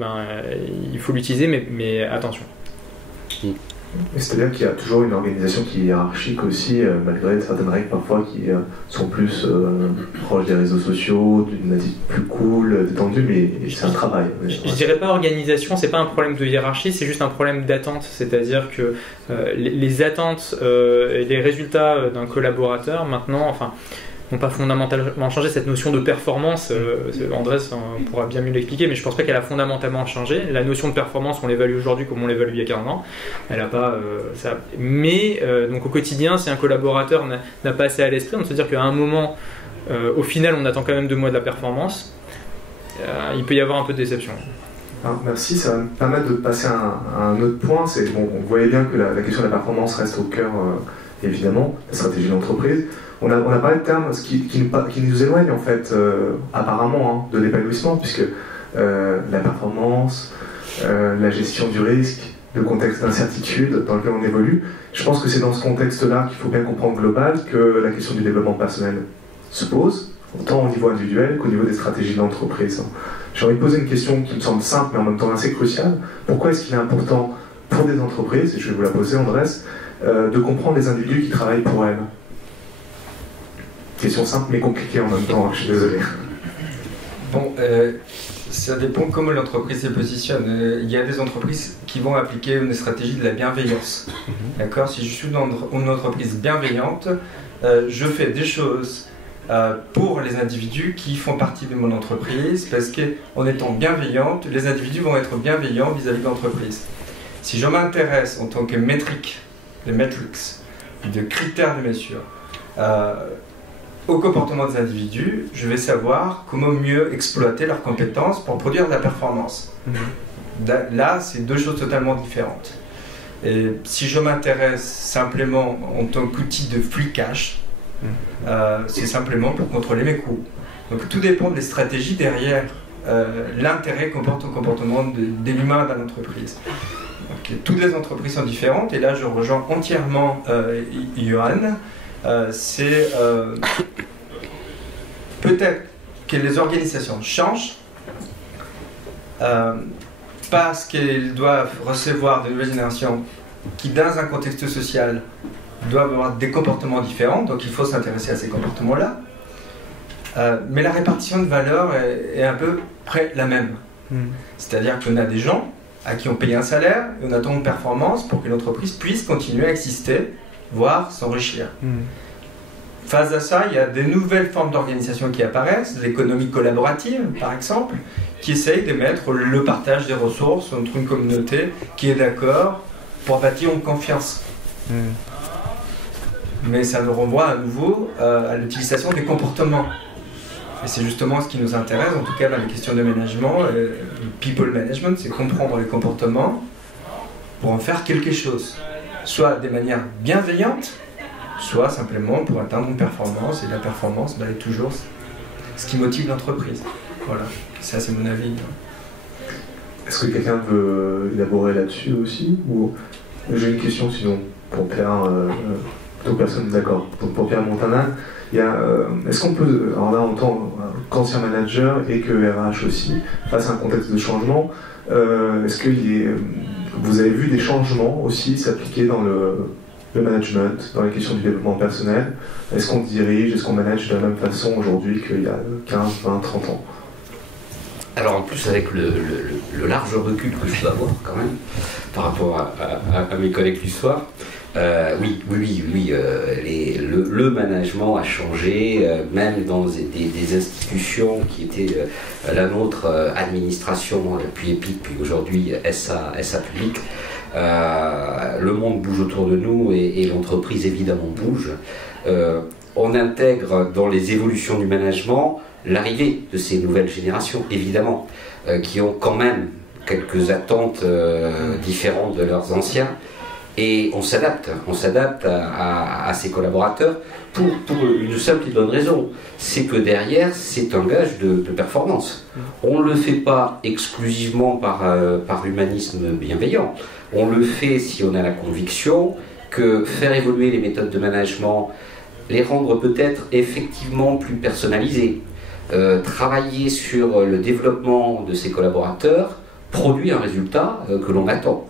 il faut l'utiliser, mais attention. C'est-à-dire qu'il y a toujours une organisation qui est hiérarchique aussi, malgré certaines règles parfois qui sont plus proches des réseaux sociaux, d'une attitude plus cool, détendue, mais c'est un travail. Je dirais pas organisation, c'est pas un problème de hiérarchie, c'est juste un problème d'attente. C'est-à-dire que les attentes et les résultats d'un collaborateur maintenant, n'ont pas fondamentalement changé. Cette notion de performance, Andrés pourra bien mieux l'expliquer, mais je pense pas qu'elle a fondamentalement changé. La notion de performance, on l'évalue aujourd'hui comme on l'évalue il y a 15 ans. Elle a pas ça. Mais donc au quotidien, si un collaborateur n'a pas assez à l'esprit, on se dire qu'à un moment, au final, on attend quand même 2 mois de la performance, il peut y avoir un peu de déception. Alors, merci, ça va me permettre de passer à un autre point. Vous voyez bien que la question de la performance reste au cœur, évidemment, de la stratégie de l'entreprise. On a parlé de termes qui nous éloignent en fait, apparemment, de l'épanouissement, puisque la performance, la gestion du risque, le contexte d'incertitude dans lequel on évolue, je pense que c'est dans ce contexte-là qu'il faut bien comprendre global que la question du développement personnel se pose, autant au niveau individuel qu'au niveau des stratégies de l'entreprise. J'ai envie de poser une question qui me semble simple mais en même temps assez cruciale. Pourquoi est-ce qu'il est important pour des entreprises, et je vais vous la poser Andrés, de comprendre les individus qui travaillent pour elles? Question simple mais compliquée en même temps, je suis désolé. Bon, ça dépend comment l'entreprise se positionne. Il y a des entreprises qui vont appliquer une stratégie de la bienveillance. D'accord ? Si je suis dans une entreprise bienveillante, je fais des choses pour les individus qui font partie de mon entreprise, parce qu'en étant bienveillante, les individus vont être bienveillants vis-à-vis de l'entreprise. Si je m'intéresse en tant que métrique, de critères de mesure, au comportement des individus, je vais savoir comment mieux exploiter leurs compétences pour produire de la performance. Là, c'est 2 choses totalement différentes. Et si je m'intéresse simplement en tant qu'outil de flicage, c'est simplement pour contrôler mes coûts. Donc tout dépend des stratégies derrière l'intérêt qu'emporte au comportement de l'humain dans l'entreprise. Toutes les entreprises sont différentes, et là je rejoins entièrement Johan. C'est peut-être que les organisations changent parce qu'elles doivent recevoir de nouvelles générations qui, dans un contexte social, doivent avoir des comportements différents, donc il faut s'intéresser à ces comportements-là. Mais la répartition de valeur est à peu près la même. C'est-à-dire qu'on a des gens à qui on paye un salaire et on attend une performance pour que l'entreprise puisse continuer à exister, voire s'enrichir. Face à ça, il y a des nouvelles formes d'organisation qui apparaissent, l'économie collaborative par exemple, qui essayent de mettre le partage des ressources entre une communauté qui est d'accord pour bâtir une confiance. Mais ça nous renvoie à nouveau à l'utilisation des comportements. Et c'est justement ce qui nous intéresse, en tout cas dans les questions de management, people management, c'est comprendre les comportements pour en faire quelque chose. Soit de manière bienveillante, soit simplement pour atteindre une performance, et la performance est toujours ce qui motive l'entreprise. Voilà, ça c'est mon avis. Est-ce que quelqu'un veut élaborer là-dessus aussi? Ou j'ai une question sinon pour Pierre, toute personne d'accord. Donc pour Pierre Montanan, est-ce qu'on peut, alors là en tant qu'ancien manager et que RH aussi, face à un contexte de changement, est-ce que vous avez vu des changements aussi s'appliquer dans le management, dans les questions du développement personnel? Est-ce qu'on dirige, est-ce qu'on manage de la même façon aujourd'hui qu'il y a 15, 20, 30 ans? Alors en plus avec le large recul que je peux avoir quand même par rapport à mes collègues du soir, oui, le management a changé, même dans des institutions qui étaient la nôtre, administration, puis EPIC, puis aujourd'hui SA Public. Le monde bouge autour de nous et l'entreprise évidemment bouge. On intègre dans les évolutions du management l'arrivée de ces nouvelles générations, évidemment, qui ont quand même quelques attentes différentes de leurs anciens. Et on s'adapte à ses collaborateurs pour une simple et bonne raison, c'est que derrière, c'est un gage de performance. On ne le fait pas exclusivement par humanisme bienveillant, on le fait si on a la conviction que faire évoluer les méthodes de management, les rendre peut-être effectivement plus personnalisées, travailler sur le développement de ses collaborateurs, produit un résultat que l'on attend.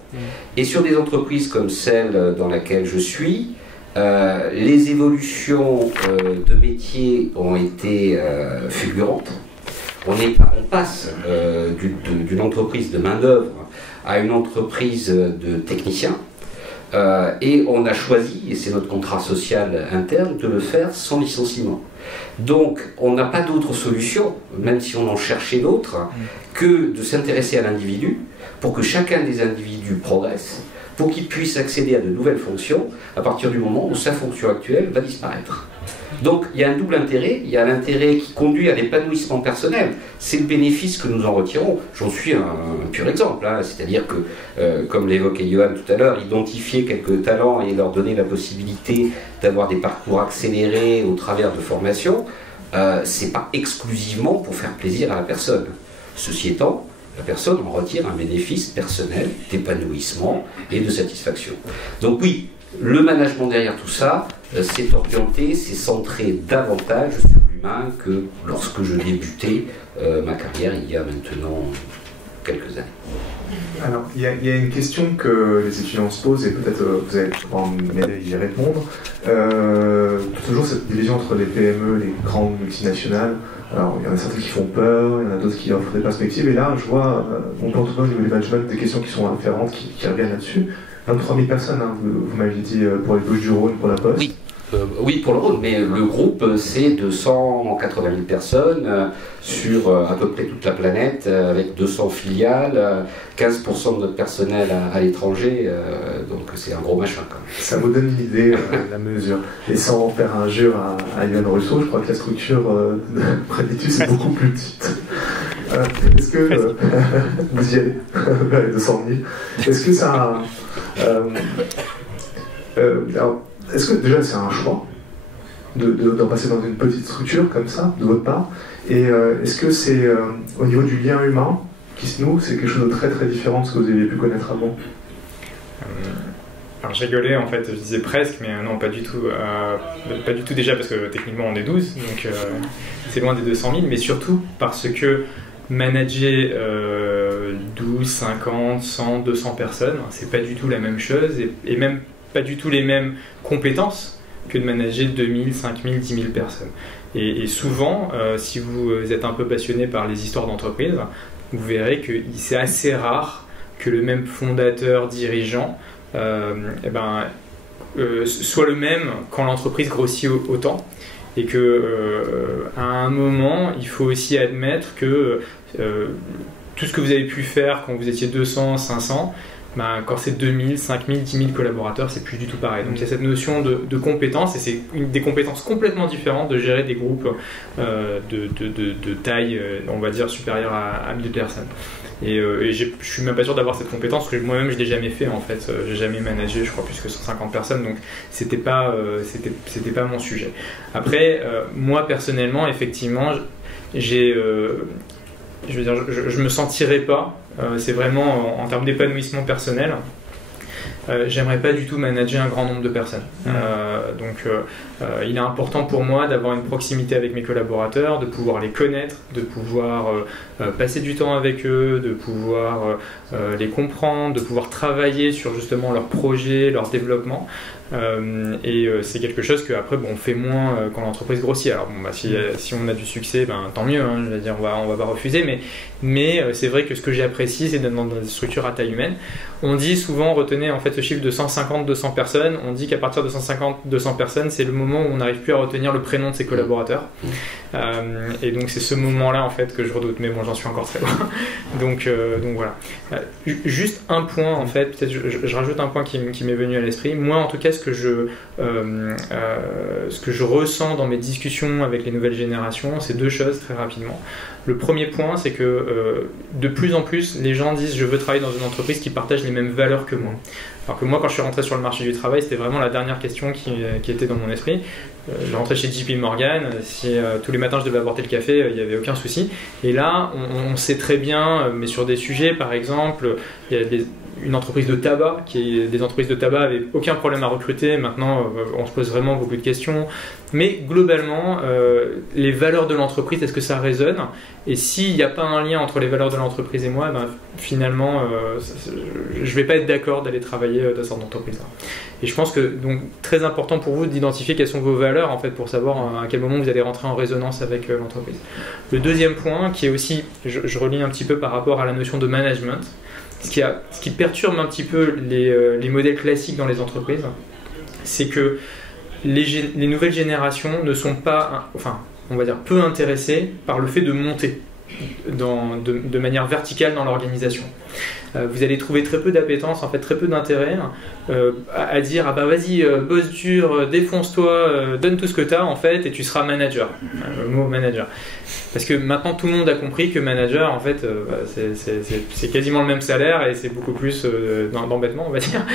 Et sur des entreprises comme celle dans laquelle je suis, les évolutions de métiers ont été fulgurantes. On passe d'une entreprise de main-d'œuvre à une entreprise de techniciens. Et on a choisi, et c'est notre contrat social interne, de le faire sans licenciement. Donc on n'a pas d'autre solution, même si on en cherchait d'autres, que de s'intéresser à l'individu pour que chacun des individus progresse, pour qu'il puisse accéder à de nouvelles fonctions à partir du moment où sa fonction actuelle va disparaître. Donc il y a un double intérêt, il y a l'intérêt qui conduit à l'épanouissement personnel, c'est le bénéfice que nous en retirons. J'en suis un pur exemple, hein. C'est-à-dire que, comme l'évoquait Johan tout à l'heure, identifier quelques talents et leur donner la possibilité d'avoir des parcours accélérés au travers de formations, c'est pas exclusivement pour faire plaisir à la personne. Ceci étant, la personne en retire un bénéfice personnel d'épanouissement et de satisfaction. Donc oui, le management derrière tout ça, c'est orienté, c'est centré davantage sur l'humain que lorsque je débutais ma carrière il y a maintenant quelques années. Alors, il y a une question que les étudiants se posent, et peut-être vous allez pouvoir m'aider à y répondre. Toujours cette division entre les PME, les grandes multinationales. Alors, il y en a certaines qui font peur, il y en a d'autres qui offrent des perspectives, et là, je vois, on peut en tout cas au niveau du management, des questions qui sont inférentes, qui reviennent là-dessus. 23 000 personnes, hein, vous m'aviez dit, pour les Bouches-du-Rhône, pour la Poste. Oui. Oui, pour le Rhône, mais le groupe, c'est 280 000 personnes sur à peu près toute la planète, avec 200 filiales, 15% de notre personnel à l'étranger, donc c'est un gros machin quand même. Ça me donne une idée de la mesure. Et sans faire injure à Yoann Rousseau, je crois que la structure de Préditus est beaucoup plus petite. Est-ce que vous y allez, 200 000. Est-ce que ça... alors, est-ce que déjà c'est un choix d'en passer dans une petite structure comme ça, de votre part? Et est-ce que c'est au niveau du lien humain qui se noue, c'est quelque chose de très très différent de ce que vous aviez pu connaître avant? Alors je rigolais en fait, je disais presque, mais non, pas du tout. Pas du tout déjà parce que techniquement on est 12, donc c'est loin des 200 000, mais surtout parce que manager 12, 50, 100, 200 personnes, c'est pas du tout la même chose et même pas du tout les mêmes compétences que de manager 2000, 5000, 10 000 personnes. Et souvent, si vous êtes un peu passionné par les histoires d'entreprise, vous verrez que c'est assez rare que le même fondateur, dirigeant, soit le même quand l'entreprise grossit autant. Et à un moment, il faut aussi admettre que tout ce que vous avez pu faire quand vous étiez 200, 500, quand c'est 2000, 5000, 10 000 collaborateurs, c'est plus du tout pareil. Donc il y a cette notion de compétence, et c'est des compétences complètement différentes de gérer des groupes de taille, on va dire, supérieure à 1000 personnes. Et je suis même pas sûr d'avoir cette compétence, parce que moi-même je l'ai jamais fait en fait. J'ai jamais managé, je crois, plus que 150 personnes, donc c'était pas mon sujet. Après, moi personnellement, effectivement, je me sentirais pas, c'est vraiment en termes d'épanouissement personnel, j'aimerais pas du tout manager un grand nombre de personnes. Il est important pour moi d'avoir une proximité avec mes collaborateurs, de pouvoir les connaître, de pouvoir passer du temps avec eux, de pouvoir les comprendre, de pouvoir travailler sur justement leurs projets, leur développement. C'est quelque chose qu'après on fait moins quand l'entreprise grossit. Alors si on a du succès, tant mieux, hein, je veux dire, on va pas refuser, mais c'est vrai que ce que j'apprécie, c'est dans des structures à taille humaine. On dit souvent, retenez en fait ce chiffre de 150-200 personnes, on dit qu'à partir de 150-200 personnes, c'est le moment où on n'arrive plus à retenir le prénom de ses collaborateurs. Et donc c'est ce moment-là en fait que je redoute, mais bon, j'en suis encore très loin. Donc voilà. Juste un point en fait, peut-être je rajoute un point qui m'est venu à l'esprit. Moi en tout cas, ce que je ressens dans mes discussions avec les nouvelles générations, c'est deux choses très rapidement. Le premier point, c'est que de plus en plus, les gens disent « je veux travailler dans une entreprise qui partage les mêmes valeurs que moi ». Alors que moi, quand je suis rentré sur le marché du travail, c'était vraiment la dernière question qui était dans mon esprit. Je rentrais chez JP Morgan, si tous les matins je devais apporter le café, il n'y avait aucun souci. Et là, on sait très bien, mais sur des sujets, par exemple, il y a une entreprise de tabac, des entreprises de tabac n'avaient aucun problème à recruter. Maintenant, on se pose vraiment beaucoup de questions. Mais globalement, les valeurs de l'entreprise, est-ce que ça résonne? Et s'il n'y a pas un lien entre les valeurs de l'entreprise et moi, finalement, je ne vais pas être d'accord d'aller travailler dans cette entreprise-là. Et je pense que donc très important pour vous d'identifier quelles sont vos valeurs en fait pour savoir à quel moment vous allez rentrer en résonance avec l'entreprise. Le deuxième point, qui est aussi, je relis un petit peu par rapport à la notion de management, ce qui perturbe un petit peu les modèles classiques dans les entreprises, c'est que les nouvelles générations ne sont pas, on va dire, peu intéressées par le fait de monter de manière verticale dans l'organisation. Vous allez trouver très peu d'appétence, en fait très peu d'intérêt à dire ah bah vas-y bosse dur, défonce-toi, donne tout ce que tu as en fait et tu seras manager. Le mot manager. Parce que maintenant tout le monde a compris que manager en fait c'est quasiment le même salaire et c'est beaucoup plus d'embêtement on va dire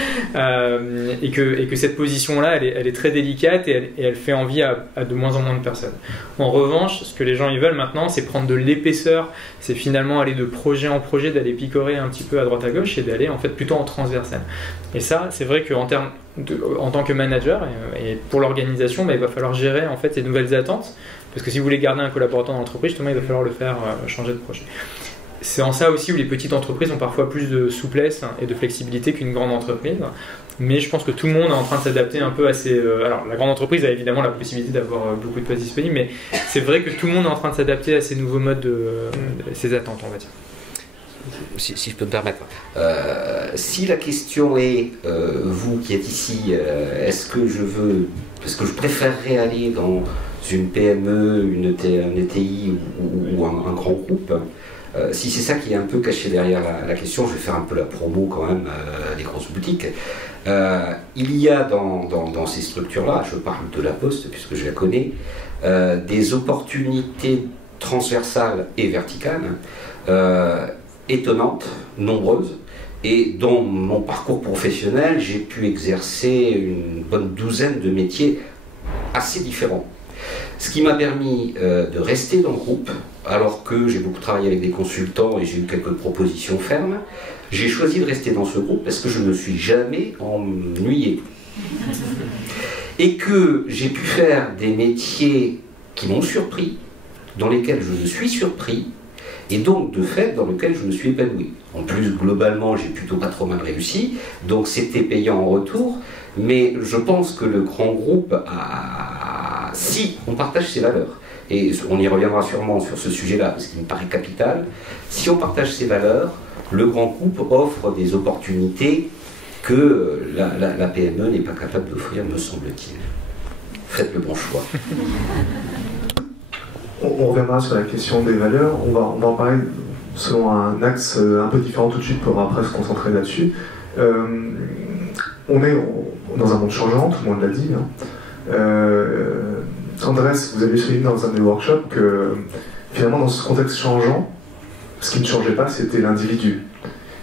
et que cette position là elle est très délicate et elle fait envie à de moins en moins de personnes. En revanche, ce que les gens ils veulent maintenant c'est prendre de l'épaisseur, c'est finalement aller de projet en projet, d'aller picorer un petit peu à droite à gauche et d'aller en fait plutôt en transversal. Et ça c'est vrai qu'en termes en tant que manager et pour l'organisation il va falloir gérer en fait ces nouvelles attentes. Parce que si vous voulez garder un collaborateur dans l'entreprise, justement, il va falloir le faire changer de projet. C'est en ça aussi où les petites entreprises ont parfois plus de souplesse et de flexibilité qu'une grande entreprise. Mais je pense que tout le monde est en train de s'adapter un peu à ces... alors, la grande entreprise a évidemment la possibilité d'avoir beaucoup de places disponibles, mais c'est vrai que tout le monde est en train de s'adapter à ces nouveaux modes, ces attentes, on va dire. Si je peux me permettre. Si la question est, vous qui êtes ici, est-ce que je préférerais aller dans une PME, une ETI ou un grand groupe, si c'est ça qui est un peu caché derrière la question, je vais faire un peu la promo quand même des grosses boutiques. Il y a dans ces structures-là, je parle de la Poste puisque je la connais, des opportunités transversales et verticales étonnantes, nombreuses. Et dans mon parcours professionnel, j'ai pu exercer une bonne douzaine de métiers assez différents. Ce qui m'a permis de rester dans le groupe, alors que j'ai beaucoup travaillé avec des consultants et j'ai eu quelques propositions fermes. J'ai choisi de rester dans ce groupe parce que je ne me suis jamais ennuyé. Et que j'ai pu faire des métiers qui m'ont surpris, dans lesquels je me suis surpris, et donc de fait dans lesquels je me suis épanoui. En plus, globalement, j'ai plutôt pas trop mal réussi, donc c'était payant en retour, mais je pense que le grand groupe si on partage ses valeurs, et on y reviendra sûrement sur ce sujet-là, parce qu'il me paraît capital, si on partage ces valeurs, le grand groupe offre des opportunités que la PME n'est pas capable d'offrir, me semble-t-il. Faites le bon choix. On reviendra sur la question des valeurs. On va en parler selon un axe un peu différent tout de suite pour après se concentrer là-dessus. On est dans un monde changeant, tout le monde l'a dit. Andrés, vous avez souligné dans un des workshops que finalement dans ce contexte changeant, ce qui ne changeait pas, c'était l'individu.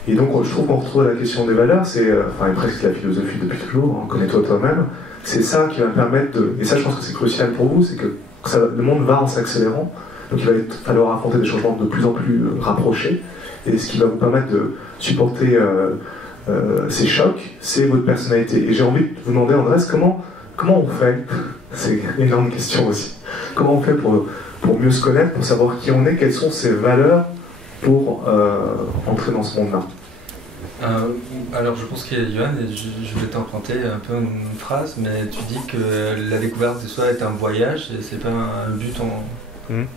Et donc je trouve qu'on retrouve la question des valeurs, c'est presque la philosophie depuis toujours, connais-toi toi-même. C'est ça qui va permettre de... Et ça, je pense que c'est crucial pour vous, c'est que le monde va en s'accélérant, donc il va falloir affronter des changements de plus en plus rapprochés, et ce qui va vous permettre de supporter ces chocs, c'est votre personnalité. Et j'ai envie de vous demander, Andrés, comment on fait, c'est une énorme question aussi, comment on fait pour mieux se connaître, pour savoir qui on est, quelles sont ses valeurs pour entrer dans ce monde-là? Alors je pense qu'il y a Johan, et je vais t'emprunter un peu une phrase, mais tu dis que la découverte de soi est un voyage et c'est pas un but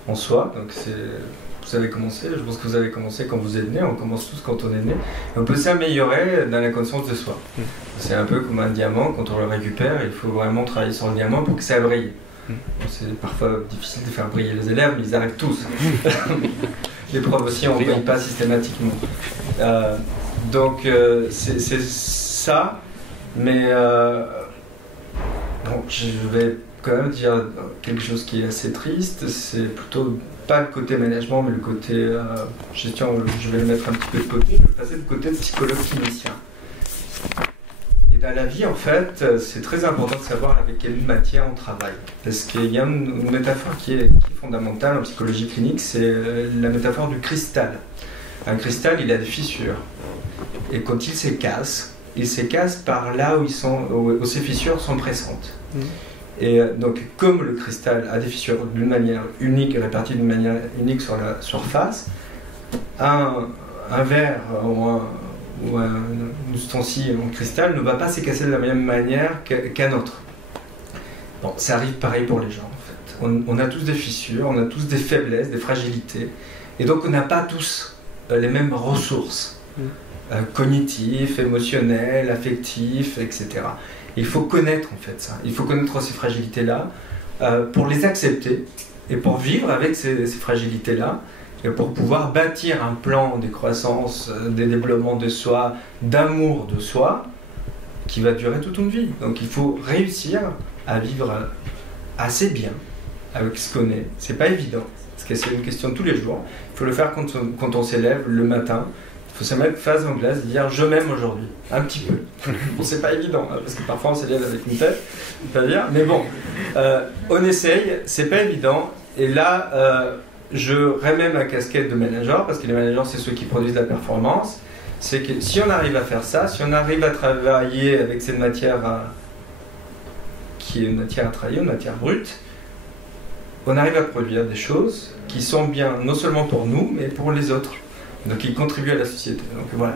en soi, donc vous avez commencé, je pense que vous avez commencé quand vous êtes né, on commence tous quand on est né, et on peut s'améliorer dans la connaissance de soi. C'est un peu comme un diamant, quand on le récupère, il faut vraiment travailler sur le diamant pour que ça brille. C'est parfois difficile de faire briller les élèves, mais ils arrivent tous. Les profs aussi, on ne brille pas systématiquement. Donc c'est ça, mais bon, je vais quand même dire quelque chose qui est assez triste, c'est plutôt pas le côté management, mais le côté gestion, je vais le mettre un petit peu de côté, je vais passer du côté de psychologue clinicien. Et dans la vie, en fait, c'est très important de savoir avec quelle matière on travaille. Parce qu'il y a une métaphore qui est fondamentale en psychologie clinique, c'est la métaphore du cristal. Un cristal, il a des fissures. Et quand il s'écasse par là où ces fissures sont pressantes. Et donc, comme le cristal a des fissures d'une manière unique, réparties d'une manière unique sur la surface, un verre ou un ustensile en cristal ne va pas s'écasser de la même manière qu'un autre. Bon, ça arrive pareil pour les gens, en fait. On a tous des fissures, on a tous des faiblesses, des fragilités. Et donc, on n'a pas tous les mêmes ressources. Cognitif, émotionnel, affectif, etc. Il faut connaître en fait ça. Il faut connaître ces fragilités-là pour les accepter et pour vivre avec ces fragilités-là et pour pouvoir bâtir un plan de croissance, de développement de soi, d'amour de soi qui va durer toute une vie. Donc il faut réussir à vivre assez bien avec ce qu'on est. C'est pas évident parce que c'est une question de tous les jours. Il faut le faire quand on s'élève le matin. Il faut se mettre face en glace et dire « je m'aime aujourd'hui », un petit peu. Bon, c'est pas évident, hein, parce que parfois on s'élève avec une tête, mais bon, on essaye, c'est pas évident, et là, je remets ma casquette de manager, parce que les managers, c'est ceux qui produisent la performance, c'est que si on arrive à faire ça, si on arrive à travailler avec cette matière qui est une matière à travailler, une matière brute, on arrive à produire des choses qui sont bien, non seulement pour nous, mais pour les autres. Donc il contribue à la société. Donc voilà.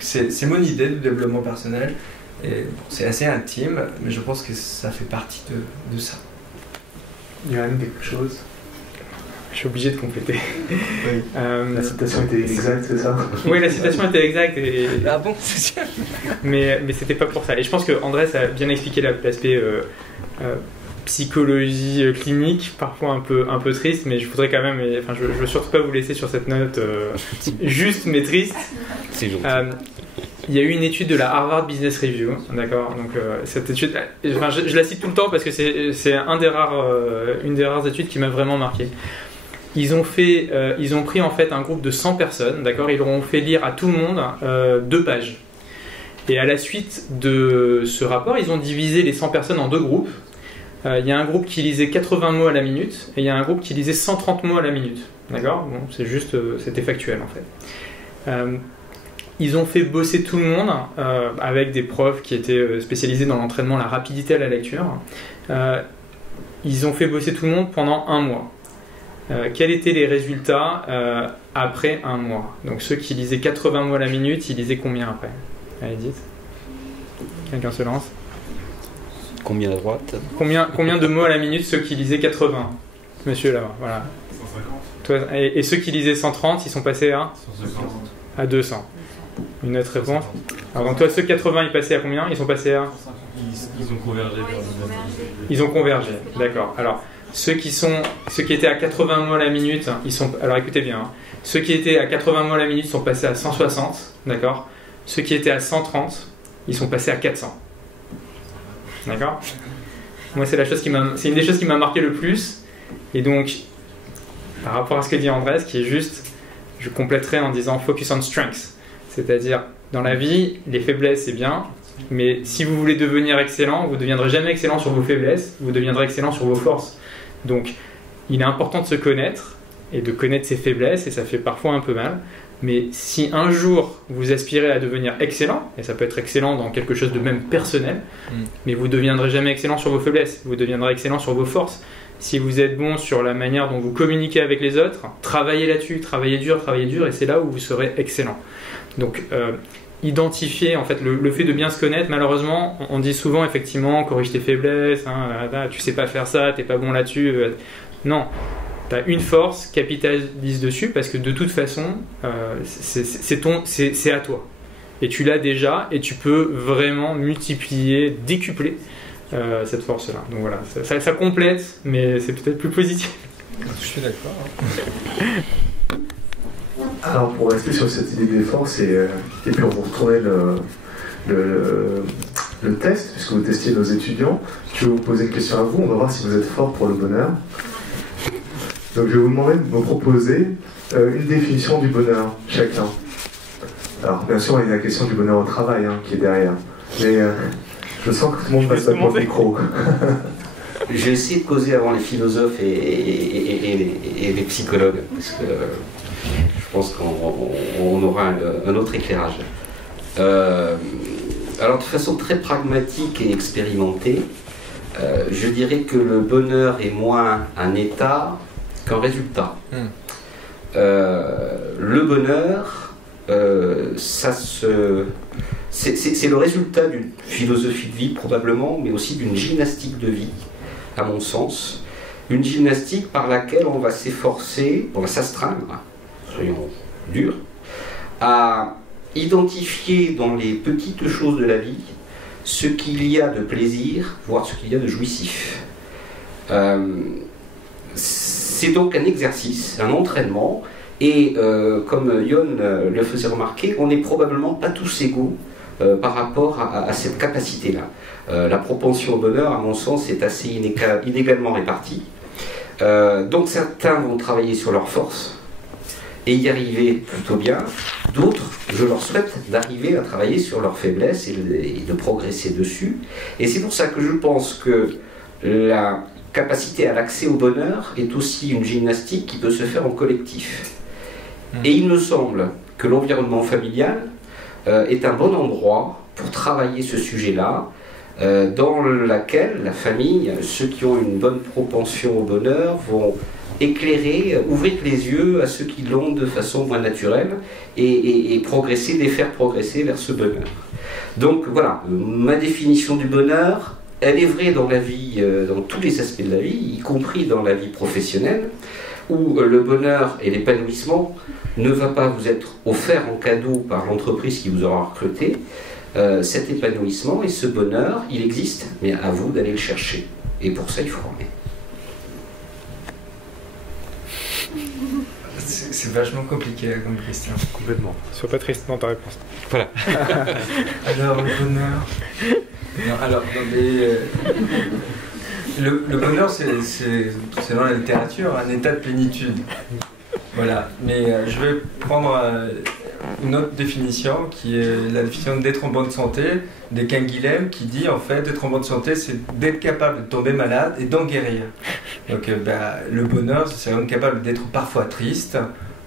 C'est mon idée de développement personnel. Et bon, c'est assez intime, mais je pense que ça fait partie de ça. Johan, quelque chose? Je suis obligé de compléter. Oui. La citation était exacte, c'est ça? Oui, la citation était exacte. Ah bon, c'est sûr. Mais c'était pas pour ça. Et je pense que Andrés a bien expliqué l'aspect psychologie clinique, parfois un peu triste, mais je voudrais quand même, enfin je veux surtout pas vous laisser sur cette note juste mais triste. C'est gentil. Il y a eu une étude de la Harvard Business Review, d'accord. Donc cette étude, enfin, je la cite tout le temps parce que c'est une des rares études qui m'a vraiment marqué. Ils ont pris en fait un groupe de 100 personnes, d'accord. Ils leur ont fait lire à tout le monde 2 pages. Et à la suite de ce rapport, ils ont divisé les 100 personnes en 2 groupes. Il y a un groupe qui lisait 80 mots à la minute et il y a un groupe qui lisait 130 mots à la minute. D'accord ? Bon, c'est juste, c'était factuel en fait. Ils ont fait bosser tout le monde avec des profs qui étaient spécialisés dans l'entraînement, la rapidité à la lecture. Ils ont fait bosser tout le monde pendant 1 mois. Quels étaient les résultats après 1 mois? Donc ceux qui lisaient 80 mots à la minute, ils lisaient combien après? Allez, dites. Quelqu'un se lance? Combien à droite? Combien de mots à la minute ceux qui lisaient 80? Monsieur là, voilà. 150. Toi, et ceux qui lisaient 130, ils sont passés à 150. À 200. Une autre réponse. Alors donc toi, ceux 80, ils passaient à combien? Ils sont passés à Ils ont convergé vers Ils ont convergé, d'accord. Alors, ceux qui étaient à 80 mots la minute, ils sont... Alors écoutez bien, hein. Ceux qui étaient à 80 mots la minute sont passés à 160, d'accord. Ceux qui étaient à 130, ils sont passés à 400. D'accord. Moi, c'est une des choses qui m'a marqué le plus. Et donc, par rapport à ce que dit Andrés, qui est juste, je compléterai en disant focus on strengths. C'est-à-dire, dans la vie, les faiblesses, c'est bien, mais si vous voulez devenir excellent, vous ne deviendrez jamais excellent sur vos faiblesses, vous deviendrez excellent sur vos forces. Donc, il est important de se connaître et de connaître ses faiblesses, et ça fait parfois un peu mal. Mais si un jour vous aspirez à devenir excellent, et ça peut être excellent dans quelque chose de même personnel, mais vous ne deviendrez jamais excellent sur vos faiblesses, vous deviendrez excellent sur vos forces. Si vous êtes bon sur la manière dont vous communiquez avec les autres, travaillez là-dessus, travaillez dur, et c'est là où vous serez excellent. Donc, identifier en fait le fait de bien se connaître. Malheureusement, on dit souvent effectivement corrige tes faiblesses, hein, tu sais pas faire ça, t'es pas bon là-dessus. Non, tu as une force, capitalise dessus parce que de toute façon, c'est à toi. Et tu l'as déjà et tu peux vraiment multiplier, décupler cette force-là. Donc voilà, ça complète, mais c'est peut-être plus positif. Je suis d'accord. Alors pour rester sur cette idée des forces et puis on vous retourner le test, puisque vous testiez nos étudiants, je vais vous poser une question à vous, on va voir si vous êtes fort pour le bonheur. Donc je vais vous demander de me proposer une définition du bonheur, chacun. Alors bien sûr il y a la question du bonheur au travail qui est derrière, mais je sens que tout le monde passe devant le micro. J'ai essayé de causer avant les philosophes et les psychologues, parce que je pense qu'on aura un autre éclairage. Alors de façon très pragmatique et expérimentée, je dirais que le bonheur est moins un état qu'un résultat. Le bonheur, c'est le résultat d'une philosophie de vie probablement, mais aussi d'une gymnastique de vie, à mon sens. Une gymnastique par laquelle on va s'efforcer, on va s'astreindre, soyons durs, à identifier dans les petites choses de la vie ce qu'il y a de plaisir, voire ce qu'il y a de jouissif. C'est donc un exercice, un entraînement, et comme Yon le faisait remarquer, on n'est probablement pas tous égaux par rapport à cette capacité-là. La propension au bonheur, à mon sens, est assez inégalement répartie. Donc certains vont travailler sur leurs forces et y arriver plutôt bien. D'autres, je leur souhaite d'arriver à travailler sur leurs faiblesses et de progresser dessus. Et c'est pour ça que je pense que la capacité à l'accès au bonheur est aussi une gymnastique qui peut se faire en collectif. Et il me semble que l'environnement familial est un bon endroit pour travailler ce sujet-là, dans lequel la famille, ceux qui ont une bonne propension au bonheur, vont éclairer, ouvrir les yeux à ceux qui l'ont de façon moins naturelle et progresser, les faire progresser vers ce bonheur. Donc voilà, ma définition du bonheur, elle est vraie dans la vie, dans tous les aspects de la vie, y compris dans la vie professionnelle, où le bonheur et l'épanouissement ne va pas vous être offert en cadeau par l'entreprise qui vous aura recruté. Cet épanouissement et ce bonheur, il existe, mais à vous d'aller le chercher. Et pour ça, il faut former. C'est vachement compliqué comme question. Complètement. Sois pas triste dans ta réponse. Voilà. Alors, le bonheur. Non, alors, le bonheur, c'est dans la littérature un état de plénitude. Voilà. Mais je vais prendre une autre définition qui est la définition d'être en bonne santé des Canguilhem, qui dit en fait d'être en bonne santé, c'est d'être capable de tomber malade et d'en guérir. Donc le bonheur, c'est être capable d'être parfois triste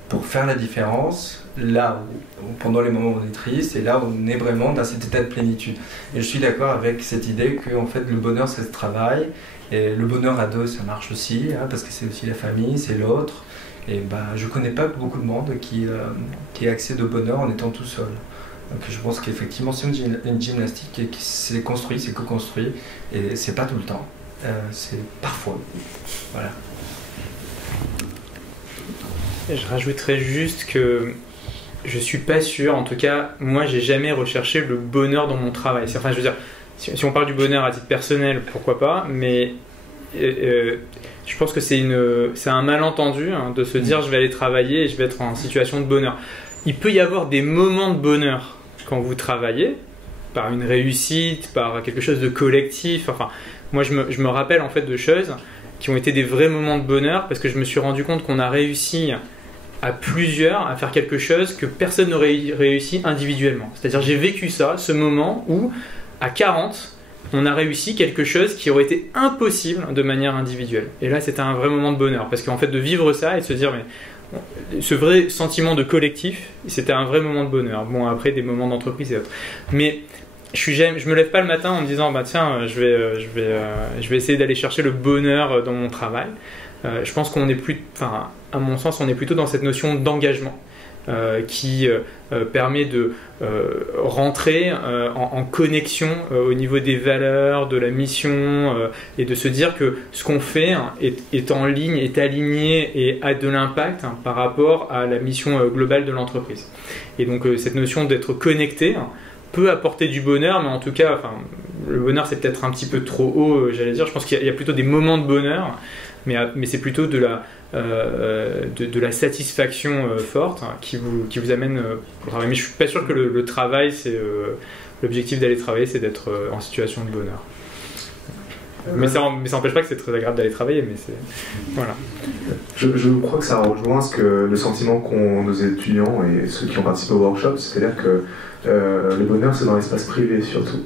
pour faire la différence là où pendant les moments où on est triste et là où on est vraiment dans cet état de plénitude. Et je suis d'accord avec cette idée que en fait le bonheur c'est ce travail, et le bonheur à deux ça marche aussi, parce que c'est aussi la famille, c'est l'autre. Et je connais pas beaucoup de monde qui ait accès de bonheur en étant tout seul. Donc je pense qu'effectivement c'est une gymnastique qui s'est construite, c'est co-construit, et c'est pas tout le temps, c'est parfois. Voilà. Je rajouterais juste que je suis pas sûr, en tout cas, moi j'ai jamais recherché le bonheur dans mon travail. Enfin, je veux dire, si on parle du bonheur à titre personnel, pourquoi pas, mais je pense que c'est un malentendu de se dire je vais aller travailler et je vais être en situation de bonheur. Il peut y avoir des moments de bonheur quand vous travaillez, par une réussite, par quelque chose de collectif. Enfin, moi je me rappelle en fait de choses qui ont été des vrais moments de bonheur parce que je me suis rendu compte qu'on a réussi à plusieurs à faire quelque chose que personne n'aurait réussi individuellement. C'est-à-dire j'ai vécu ça, ce moment où à 40, on a réussi quelque chose qui aurait été impossible de manière individuelle. Et là, c'était un vrai moment de bonheur. Parce qu'en fait, de vivre ça et de se dire, mais ce vrai sentiment de collectif, c'était un vrai moment de bonheur. Bon, après, des moments d'entreprise et autres. Mais je me lève pas le matin en me disant, bah tiens, je vais essayer d'aller chercher le bonheur dans mon travail. Je pense qu'on est plus, enfin, à mon sens, on est plutôt dans cette notion d'engagement. Qui permet de rentrer en connexion au niveau des valeurs, de la mission et de se dire que ce qu'on fait est en ligne, est aligné et a de l'impact par rapport à la mission globale de l'entreprise. Et donc cette notion d'être connecté peut apporter du bonheur, mais en tout cas, enfin, le bonheur c'est peut-être un petit peu trop haut, j'allais dire. Je pense qu'il y a plutôt des moments de bonheur, mais c'est plutôt de la satisfaction forte qui vous amène au travail. Mais je suis pas sûr que le travail, c'est l'objectif d'aller travailler, c'est d'être en situation de bonheur. Mais ça n'empêche pas que c'est très agréable d'aller travailler, mais c'est voilà. Je crois que ça rejoint le sentiment qu'ont nos étudiants et ceux qui ont participé au workshop, c'est-à-dire que le bonheur c'est dans l'espace privé surtout.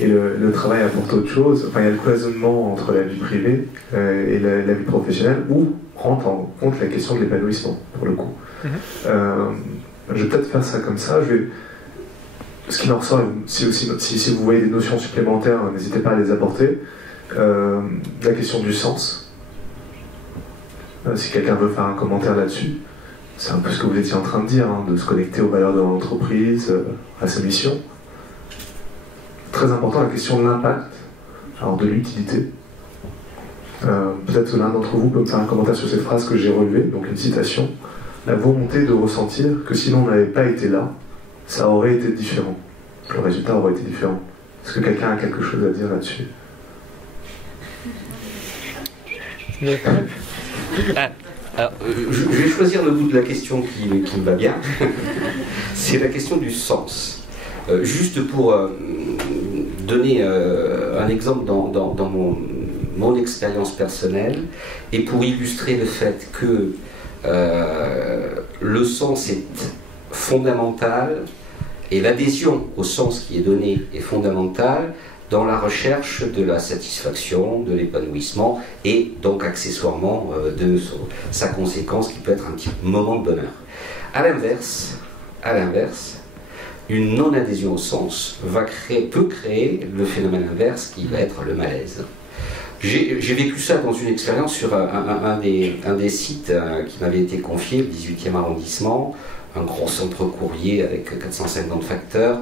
Et le travail apporte autre chose. Enfin, il y a le cloisonnement entre la vie privée et la vie professionnelle, où rentre en compte la question de l'épanouissement, pour le coup. Je vais peut-être faire ça comme ça. Ce qui en ressort, si vous voyez des notions supplémentaires, n'hésitez pas à les apporter. La question du sens. Si quelqu'un veut faire un commentaire là-dessus, c'est un peu ce que vous étiez en train de dire, de se connecter aux valeurs de l'entreprise, à sa mission. Très important, la question de l'impact, alors de l'utilité. Peut-être l'un d'entre vous peut me faire un commentaire sur cette phrase que j'ai relevée, donc une citation. La volonté de ressentir que si l'on n'avait pas été là, ça aurait été différent. Le résultat aurait été différent. Est-ce que quelqu'un a quelque chose à dire là-dessus? Alors, je vais choisir le bout de la question qui me va bien. C'est la question du sens. Juste pour donner un exemple dans mon expérience personnelle et pour illustrer le fait que le sens est fondamental et l'adhésion au sens qui est donné est fondamentale dans la recherche de la satisfaction, de l'épanouissement et donc accessoirement de sa conséquence qui peut être un petit moment de bonheur. À l'inverse, une non-adhésion au sens peut créer le phénomène inverse qui va être le malaise. J'ai vécu ça dans une expérience sur un des sites qui m'avait été confié, le 18e arrondissement, un gros centre courrier avec 450 facteurs,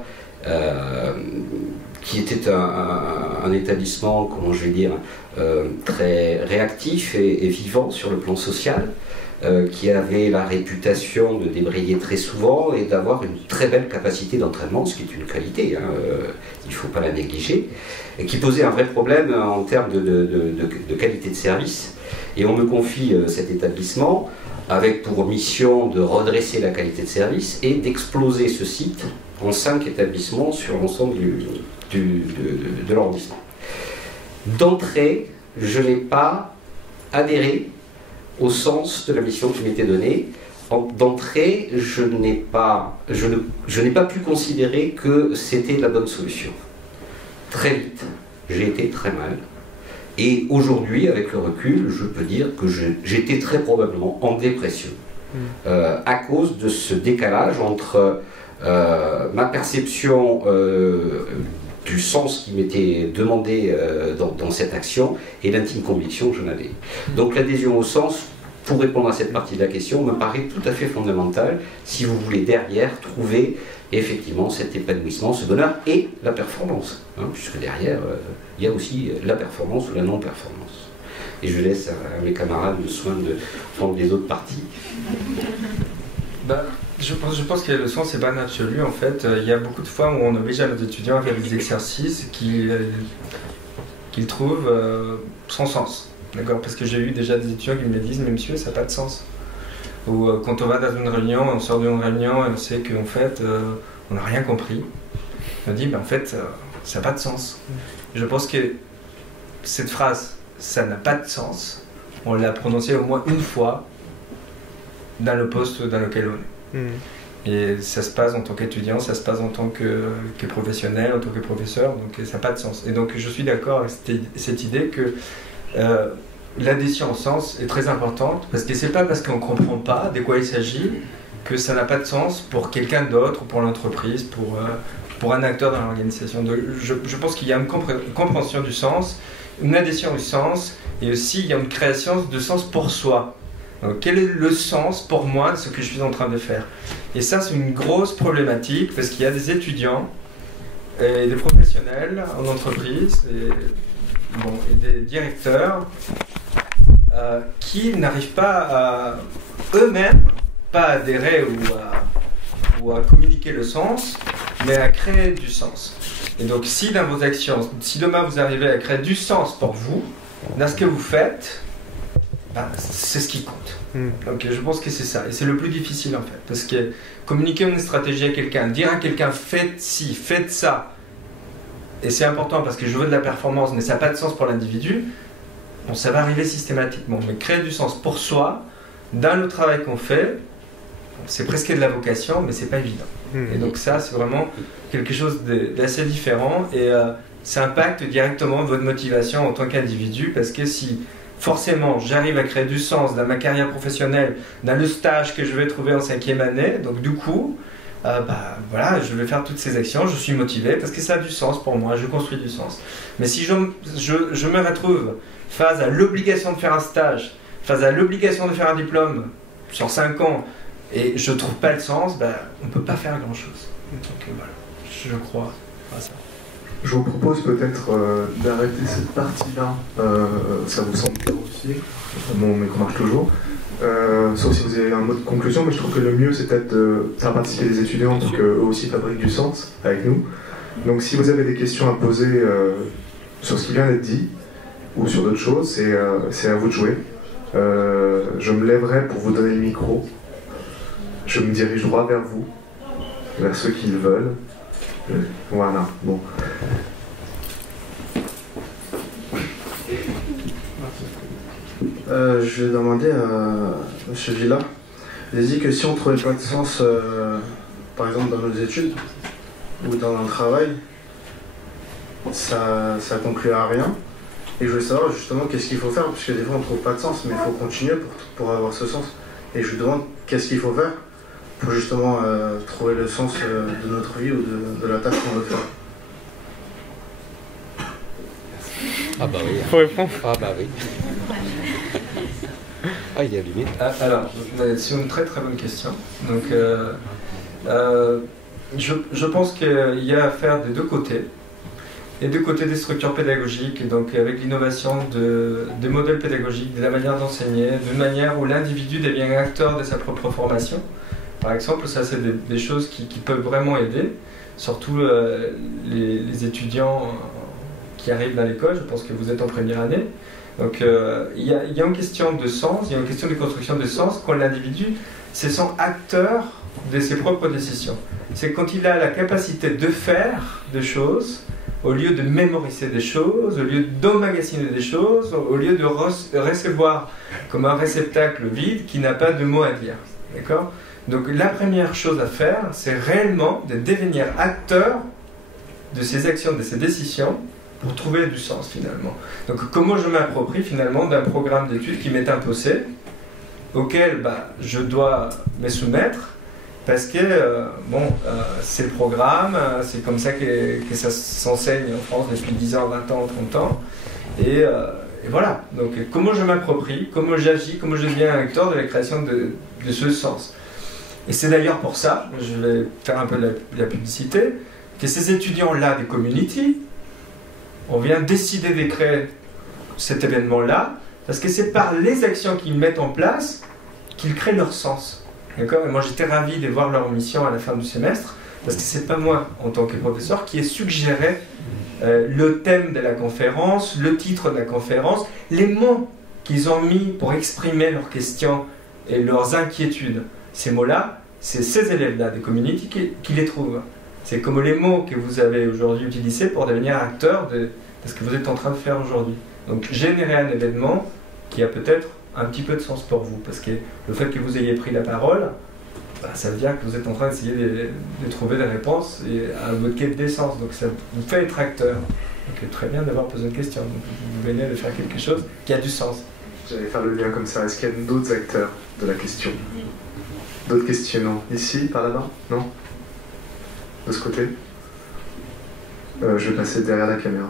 qui était un établissement, comment je vais dire, très réactif et vivant sur le plan social, qui avait la réputation de débrayer très souvent et d'avoir une très belle capacité d'entraînement, ce qui est une qualité, il ne faut pas la négliger, et qui posait un vrai problème en termes de qualité de service. Et on me confie cet établissement avec pour mission de redresser la qualité de service et d'exploser ce site en 5 établissements sur l'ensemble de l'arrondissement. D'entrée, je n'ai pas adhéré au sens de la mission qui m'était donnée. D'entrée, je n'ai pas pu considérer que c'était la bonne solution. Très vite, j'ai été très mal. Et aujourd'hui, avec le recul, je peux dire que j'étais très probablement en dépression à cause de ce décalage entre ma perception du sens qui m'était demandé dans cette action et l'intime conviction que j'en avais. Donc l'adhésion au sens, pour répondre à cette partie de la question, me paraît tout à fait fondamentale si vous voulez derrière trouver effectivement cet épanouissement, ce bonheur et la performance, puisque derrière il y a aussi la performance ou la non-performance. et je laisse à mes camarades le soin de prendre les autres parties. Je pense que le sens, c'est pas un absolu en fait. Il y a beaucoup de fois où on oblige à nos étudiants à faire des exercices qu'ils trouvent sans sens. D'accord? Parce que j'ai eu déjà des étudiants qui me disent, mais monsieur, ça n'a pas de sens. Ou quand on va dans une réunion, on sort d'une réunion et on sait qu'en fait, on n'a rien compris. On dit, en fait, ça n'a pas de sens. Je pense que cette phrase, ça n'a pas de sens, on l'a prononcée au moins une fois dans le poste dans lequel on est. Et ça se passe en tant qu'étudiant, ça se passe en tant que professionnel, en tant que professeur, donc ça n'a pas de sens. Et donc je suis d'accord avec cette idée que l'adhésion au sens est très importante, parce que c'est pas parce qu'on ne comprend pas de quoi il s'agit que ça n'a pas de sens pour quelqu'un d'autre, pour l'entreprise, pour un acteur dans l'organisation. Donc je pense qu'il y a une compréhension du sens, une adhésion au sens, et aussi il y a une création de sens pour soi. Donc, quel est le sens pour moi de ce que je suis en train de faire? Et ça, c'est une grosse problématique parce qu'il y a des étudiants et des professionnels en entreprise et des directeurs qui n'arrivent pas eux-mêmes pas à adhérer ou à communiquer le sens, mais à créer du sens. Et donc, si dans vos actions, si demain vous arrivez à créer du sens pour vous, dans ce que vous faites, c'est ce qui compte. Donc je pense que c'est ça. Et c'est le plus difficile en fait. Parce que communiquer une stratégie à quelqu'un, dire à quelqu'un faites ci, faites ça, et c'est important parce que je veux de la performance, mais ça n'a pas de sens pour l'individu, bon, ça va arriver systématiquement. Mais créer du sens pour soi, dans le travail qu'on fait, c'est presque de la vocation, mais c'est pas évident. Et donc ça, c'est vraiment quelque chose d'assez différent et ça impacte directement votre motivation en tant qu'individu parce que si forcément, j'arrive à créer du sens dans ma carrière professionnelle, dans le stage que je vais trouver en 5e année. Donc du coup, voilà, je vais faire toutes ces actions, je suis motivé parce que ça a du sens pour moi, je construis du sens. Mais si je me retrouve face à l'obligation de faire un stage, face à l'obligation de faire un diplôme sur 5 ans, et je ne trouve pas le sens, on ne peut pas faire grand-chose. Donc voilà, je crois à ça. Je vous propose peut-être d'arrêter cette partie-là, ça vous semble bien aussi, mon micro marche toujours, sauf si vous avez un mot de conclusion, mais je trouve que le mieux c'est peut-être de faire participer les étudiants pour qu'eux aussi fabriquent du sens avec nous. Donc si vous avez des questions à poser sur ce qui vient d'être dit, ou sur d'autres choses, c'est à vous de jouer. Je me lèverai pour vous donner le micro, je me dirige droit vers vous, vers ceux qui le veulent. Voilà, bon. Je vais demander à M. Villa. Il a dit que si on ne trouvait pas de sens, par exemple dans nos études ou dans notre travail, ça conclut à rien. Et je voulais savoir justement qu'est-ce qu'il faut faire, parce que des fois on ne trouve pas de sens, mais il faut continuer pour avoir ce sens. Et je lui demande qu'est-ce qu'il faut faire pour justement trouver le sens de notre vie ou de la tâche qu'on veut faire. Ah bah oui. Faut répondre. Ah bah oui. Ah, il y a limite. Alors, c'est une très très bonne question. Donc, je pense qu'il y a à faire des deux côtés. Les deux côtés des structures pédagogiques, et donc avec l'innovation des modèles pédagogiques, de la manière d'enseigner, d'une manière où l'individu devient acteur de sa propre formation. Par exemple, ça c'est des choses qui peuvent vraiment aider, surtout les étudiants qui arrivent dans l'école. Je pense que vous êtes en première année. Donc il y a une question de sens, il y a une question de construction de sens quand l'individu se sent acteur de ses propres décisions. C'est quand il a la capacité de faire des choses, au lieu de mémoriser des choses, au lieu d'emmagasiner des choses, au lieu de recevoir comme un réceptacle vide qui n'a pas de mots à dire. D'accord ? Donc la première chose à faire, c'est réellement de devenir acteur de ses actions, de ses décisions, pour trouver du sens finalement. Donc comment je m'approprie finalement d'un programme d'études qui m'est imposé, auquel je dois me soumettre, parce que c'est le programme, c'est comme ça que ça s'enseigne en France depuis 10 ans, 20 ans, 30 ans, et voilà. Donc comment je m'approprie, comment j'agis, comment je deviens acteur de la création de ce sens. Et c'est d'ailleurs pour ça, je vais faire un peu de la publicité, que ces étudiants-là des community, on vient décider de créer cet événement-là Parce que c'est par les actions qu'ils mettent en place qu'ils créent leur sens. D'accord ? Et moi, j'étais ravi de voir leur mission à la fin du semestre, parce que c'est pas moi, en tant que professeur, qui ai suggéré le thème de la conférence, le titre de la conférence, les mots qu'ils ont mis pour exprimer leurs questions et leurs inquiétudes. Ces mots-là, c'est ces élèves-là des community qui les trouvent. C'est comme les mots que vous avez aujourd'hui utilisés pour devenir acteur de ce que vous êtes en train de faire aujourd'hui. Donc générer un événement qui a peut-être un petit peu de sens pour vous, parce que le fait que vous ayez pris la parole, ça veut dire que vous êtes en train d'essayer de trouver des réponses à votre quête d'essence, donc ça vous fait être acteur. Donc très bien d'avoir posé une question, donc vous venez de faire quelque chose qui a du sens. J'allais faire le lien comme ça, est-ce qu'il y a d'autres acteurs de la question? D'autres questionnements? Ici, par là-bas? Non? De ce côté? Je vais passer derrière la caméra.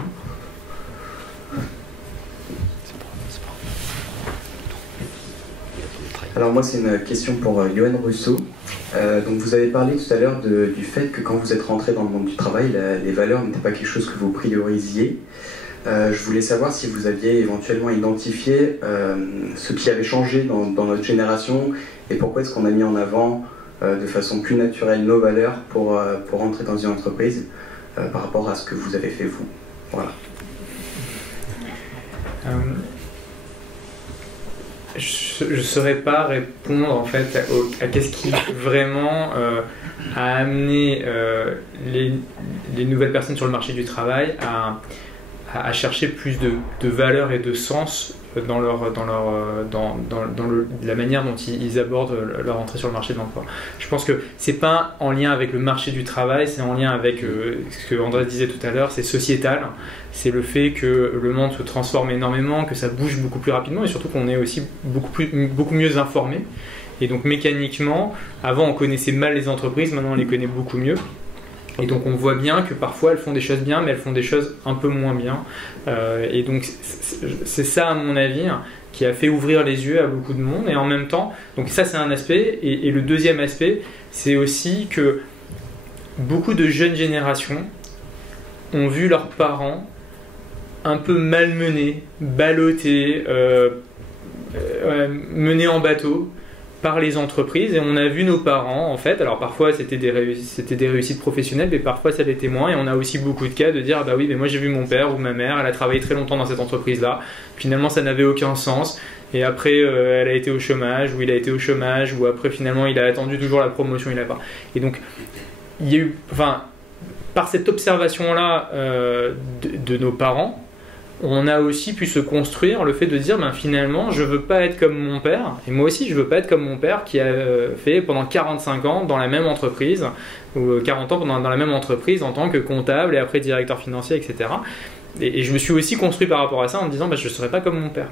Alors moi c'est une question pour Yoann Rousseau. Donc vous avez parlé tout à l'heure du fait que quand vous êtes rentré dans le monde du travail, les valeurs n'étaient pas quelque chose que vous priorisiez. Je voulais savoir si vous aviez éventuellement identifié ce qui avait changé dans notre génération et pourquoi est-ce qu'on a mis en avant de façon plus naturelle nos valeurs pour entrer dans une entreprise par rapport à ce que vous avez fait vous. Voilà. Je ne saurais pas répondre en fait à qu'est-ce qui vraiment a amené les nouvelles personnes sur le marché du travail à chercher plus de valeur et de sens dans la manière dont ils abordent leur entrée sur le marché de l'emploi. Je pense que c'est pas en lien avec le marché du travail, c'est en lien avec ce que Andrés disait tout à l'heure, c'est sociétal. C'est le fait que le monde se transforme énormément, que ça bouge beaucoup plus rapidement et surtout qu'on est aussi beaucoup mieux informé. Et donc mécaniquement, avant on connaissait mal les entreprises, maintenant on les connaît beaucoup mieux. Et donc on voit bien que parfois elles font des choses bien, mais elles font des choses un peu moins bien. Et donc c'est ça à mon avis qui a fait ouvrir les yeux à beaucoup de monde. Et en même temps, donc ça c'est un aspect. Et le deuxième aspect, c'est aussi que beaucoup de jeunes générations ont vu leurs parents un peu malmenés, ballottés, menés en bateau par les entreprises, et on a vu nos parents en fait, alors parfois c'était des réussites professionnelles, mais parfois ça l'était moins, et on a aussi beaucoup de cas de dire ah bah oui mais moi j'ai vu mon père ou ma mère, elle a travaillé très longtemps dans cette entreprise là, finalement ça n'avait aucun sens, et après elle a été au chômage, ou il a été au chômage, ou après finalement il a attendu toujours la promotion, il n'a pas. Et donc il y a eu, enfin, par cette observation là de nos parents, on a aussi pu se construire le fait de dire ben finalement je veux pas être comme mon père, et moi aussi je veux pas être comme mon père qui a fait pendant 45 ans dans la même entreprise, ou 40 ans dans la même entreprise en tant que comptable et après directeur financier, etc. Et je me suis aussi construit par rapport à ça en me disant ben, je serai pas comme mon père,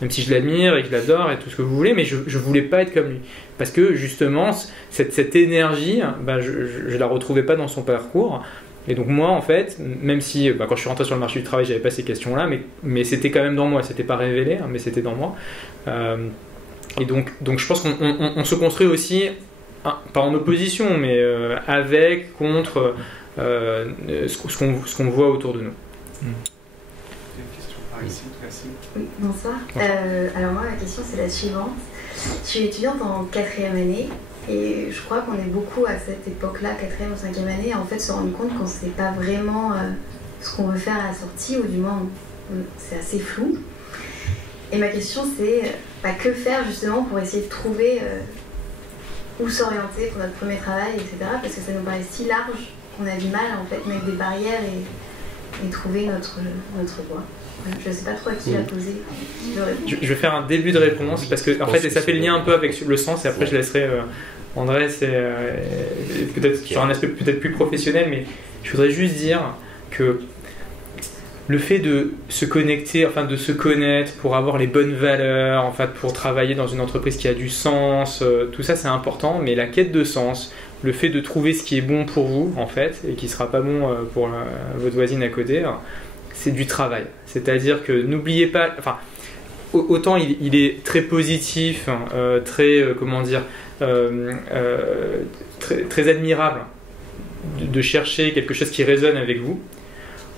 même si je l'admire et que je l'adore et tout ce que vous voulez, mais je voulais pas être comme lui, parce que justement cette énergie ben, je la retrouvais pas dans son parcours. Et donc moi en fait, même si quand je suis rentré sur le marché du travail j'avais pas ces questions là, mais c'était quand même dans moi, c'était pas révélé, hein, mais c'était dans moi. Et donc je pense qu'on se construit aussi, pas en opposition, mais avec, contre ce qu'on voit autour de nous. Une question par ici, merci. Oui, bonsoir. Alors moi la question c'est la suivante. Je suis étudiante en 4e année. Et je crois qu'on est beaucoup à cette époque-là, 4e ou 5e année, à en fait se rendre compte qu'on ne sait pas vraiment ce qu'on veut faire à la sortie, ou du moins c'est assez flou. Et ma question c'est que faire justement pour essayer de trouver où s'orienter pour notre premier travail, etc. Parce que ça nous paraît si large qu'on a du mal en fait mettre des barrières et trouver notre voie. Je ne sais pas trop à qui la poser. Je vais faire un début de réponse parce que en fait ça fait le lien un peu avec le sens, et après je laisserai Andrés peut-être sur un aspect peut-être plus professionnel, mais je voudrais juste dire que le fait de se connecter, enfin de se connaître pour avoir les bonnes valeurs, en fait pour travailler dans une entreprise qui a du sens, tout ça c'est important, mais la quête de sens, le fait de trouver ce qui est bon pour vous en fait et qui sera pas bon pour votre voisine à côté, c'est du travail. C'est-à-dire que n'oubliez pas, enfin, autant il est très positif, très, comment dire, très admirable de chercher quelque chose qui résonne avec vous,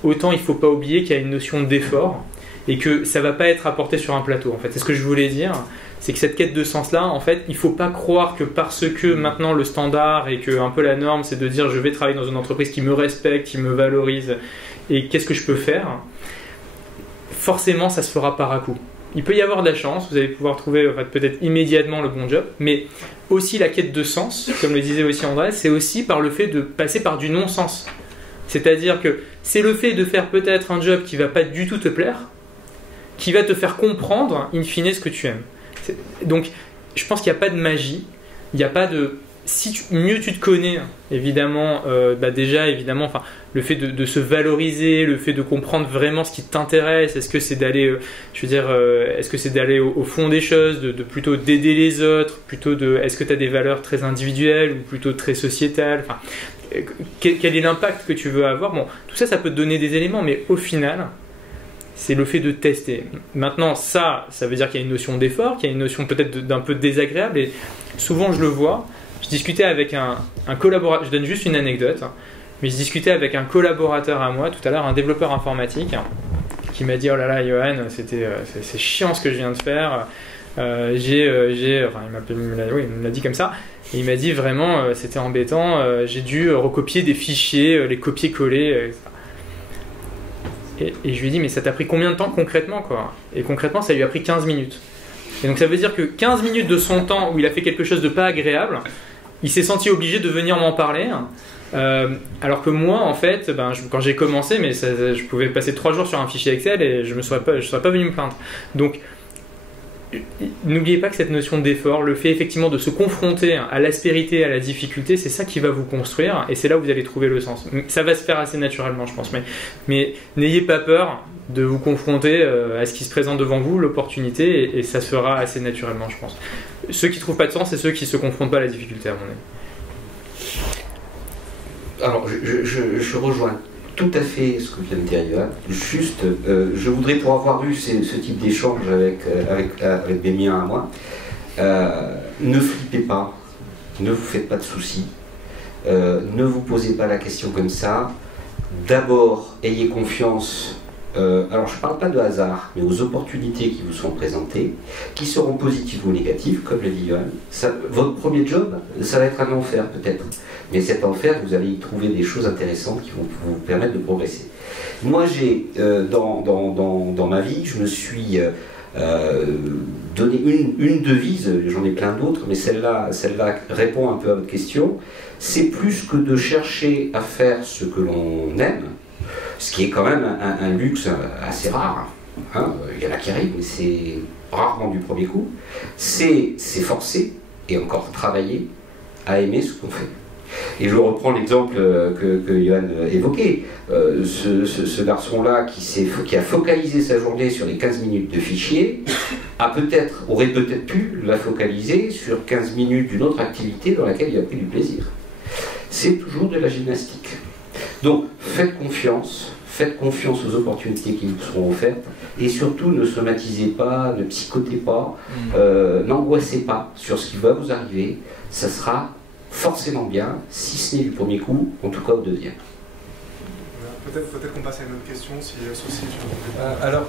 autant il ne faut pas oublier qu'il y a une notion d'effort et que ça va pas être apporté sur un plateau. En fait, c'est ce que je voulais dire. C'est que cette quête de sens-là, en fait, il ne faut pas croire que parce que maintenant le standard et que un peu la norme, c'est de dire je vais travailler dans une entreprise qui me respecte, qui me valorise, et qu'est-ce que je peux faire, forcément ça se fera par à coup. Il peut y avoir de la chance, vous allez pouvoir trouver peut-être immédiatement le bon job, mais aussi la quête de sens, comme le disait aussi André, c'est aussi par le fait de passer par du non-sens. C'est-à-dire que c'est le fait de faire peut-être un job qui ne va pas du tout te plaire, qui va te faire comprendre, in fine, ce que tu aimes. Donc, je pense qu'il n'y a pas de magie, il n'y a pas de... mieux tu te connais, évidemment, déjà, évidemment, enfin, le fait de se valoriser, le fait de comprendre vraiment ce qui t'intéresse, est-ce que c'est d'aller, est-ce que c'est d'aller au fond des choses, de plutôt d'aider les autres, plutôt est-ce que tu as des valeurs très individuelles ou plutôt très sociétales, enfin, quel est l'impact que tu veux avoir. Bon, tout ça, ça peut te donner des éléments, mais au final, c'est le fait de tester. Maintenant, ça veut dire qu'il y a une notion d'effort, qu'il y a une notion peut-être d'un peu désagréable, et souvent je le vois. Je discutais avec un collaborateur, je donne juste une anecdote, mais je discutais avec un collaborateur à moi tout à l'heure, un développeur informatique, qui m'a dit « Oh là là, Johan, c'est chiant ce que je viens de faire. Enfin, il me l'a dit comme ça. Et il m'a dit vraiment, c'était embêtant, j'ai dû recopier des fichiers, les copier-coller, etc. » Et je lui ai dit, mais ça t'a pris combien de temps concrètement, quoi? Et concrètement, ça lui a pris 15 minutes. Et donc ça veut dire que 15 minutes de son temps où il a fait quelque chose de pas agréable, il s'est senti obligé de venir m'en parler. Alors que moi, en fait, quand j'ai commencé, je pouvais passer 3 jours sur un fichier Excel et je ne serais pas venu me plaindre. Donc, n'oubliez pas que cette notion d'effort, le fait effectivement de se confronter à l'aspérité, à la difficulté, c'est ça qui va vous construire et c'est là où vous allez trouver le sens. Ça va se faire assez naturellement, je pense, mais n'ayez pas peur de vous confronter à ce qui se présente devant vous, l'opportunité, et ça se fera assez naturellement, je pense. Ceux qui ne trouvent pas de sens, c'est ceux qui ne se confrontent pas à la difficulté, à mon avis. Alors, je rejoins tout à fait ce que vient de dire Johan. Juste, je voudrais, pour avoir eu ce type d'échange avec des miens à moi, ne flippez pas, ne vous faites pas de soucis, ne vous posez pas la question comme ça. D'abord, ayez confiance. Alors, je ne parle pas de hasard, mais aux opportunités qui vous sont présentées, qui seront positives ou négatives, comme le dit Johan. Votre premier job, ça va être un enfer peut-être. Mais cet enfer, vous allez y trouver des choses intéressantes qui vont vous permettre de progresser. Moi, j'ai, dans ma vie, je me suis donné une devise, j'en ai plein d'autres, mais celle-là répond un peu à votre question. C'est plus que de chercher à faire ce que l'on aime, ce qui est quand même un luxe assez rare. Hein. Il y en a qui arrivent, mais c'est rarement du premier coup. C'est s'efforcer, et encore travailler, à aimer ce qu'on fait. Et je reprends l'exemple que Johan évoquait. Ce garçon-là qui a focalisé sa journée sur les 15 minutes de fichier, aurait peut-être pu la focaliser sur 15 minutes d'une autre activité dans laquelle il a pris du plaisir. C'est toujours de la gymnastique. Donc faites confiance aux opportunités qui vous seront offertes, et surtout ne somatisez pas, ne psychotez pas, n'angoissez pas sur ce qui va vous arriver. Ça sera forcément bien, si ce n'est du premier coup, en tout cas au deuxième. Peut-être qu'on passe à une autre question, si Sophie, alors,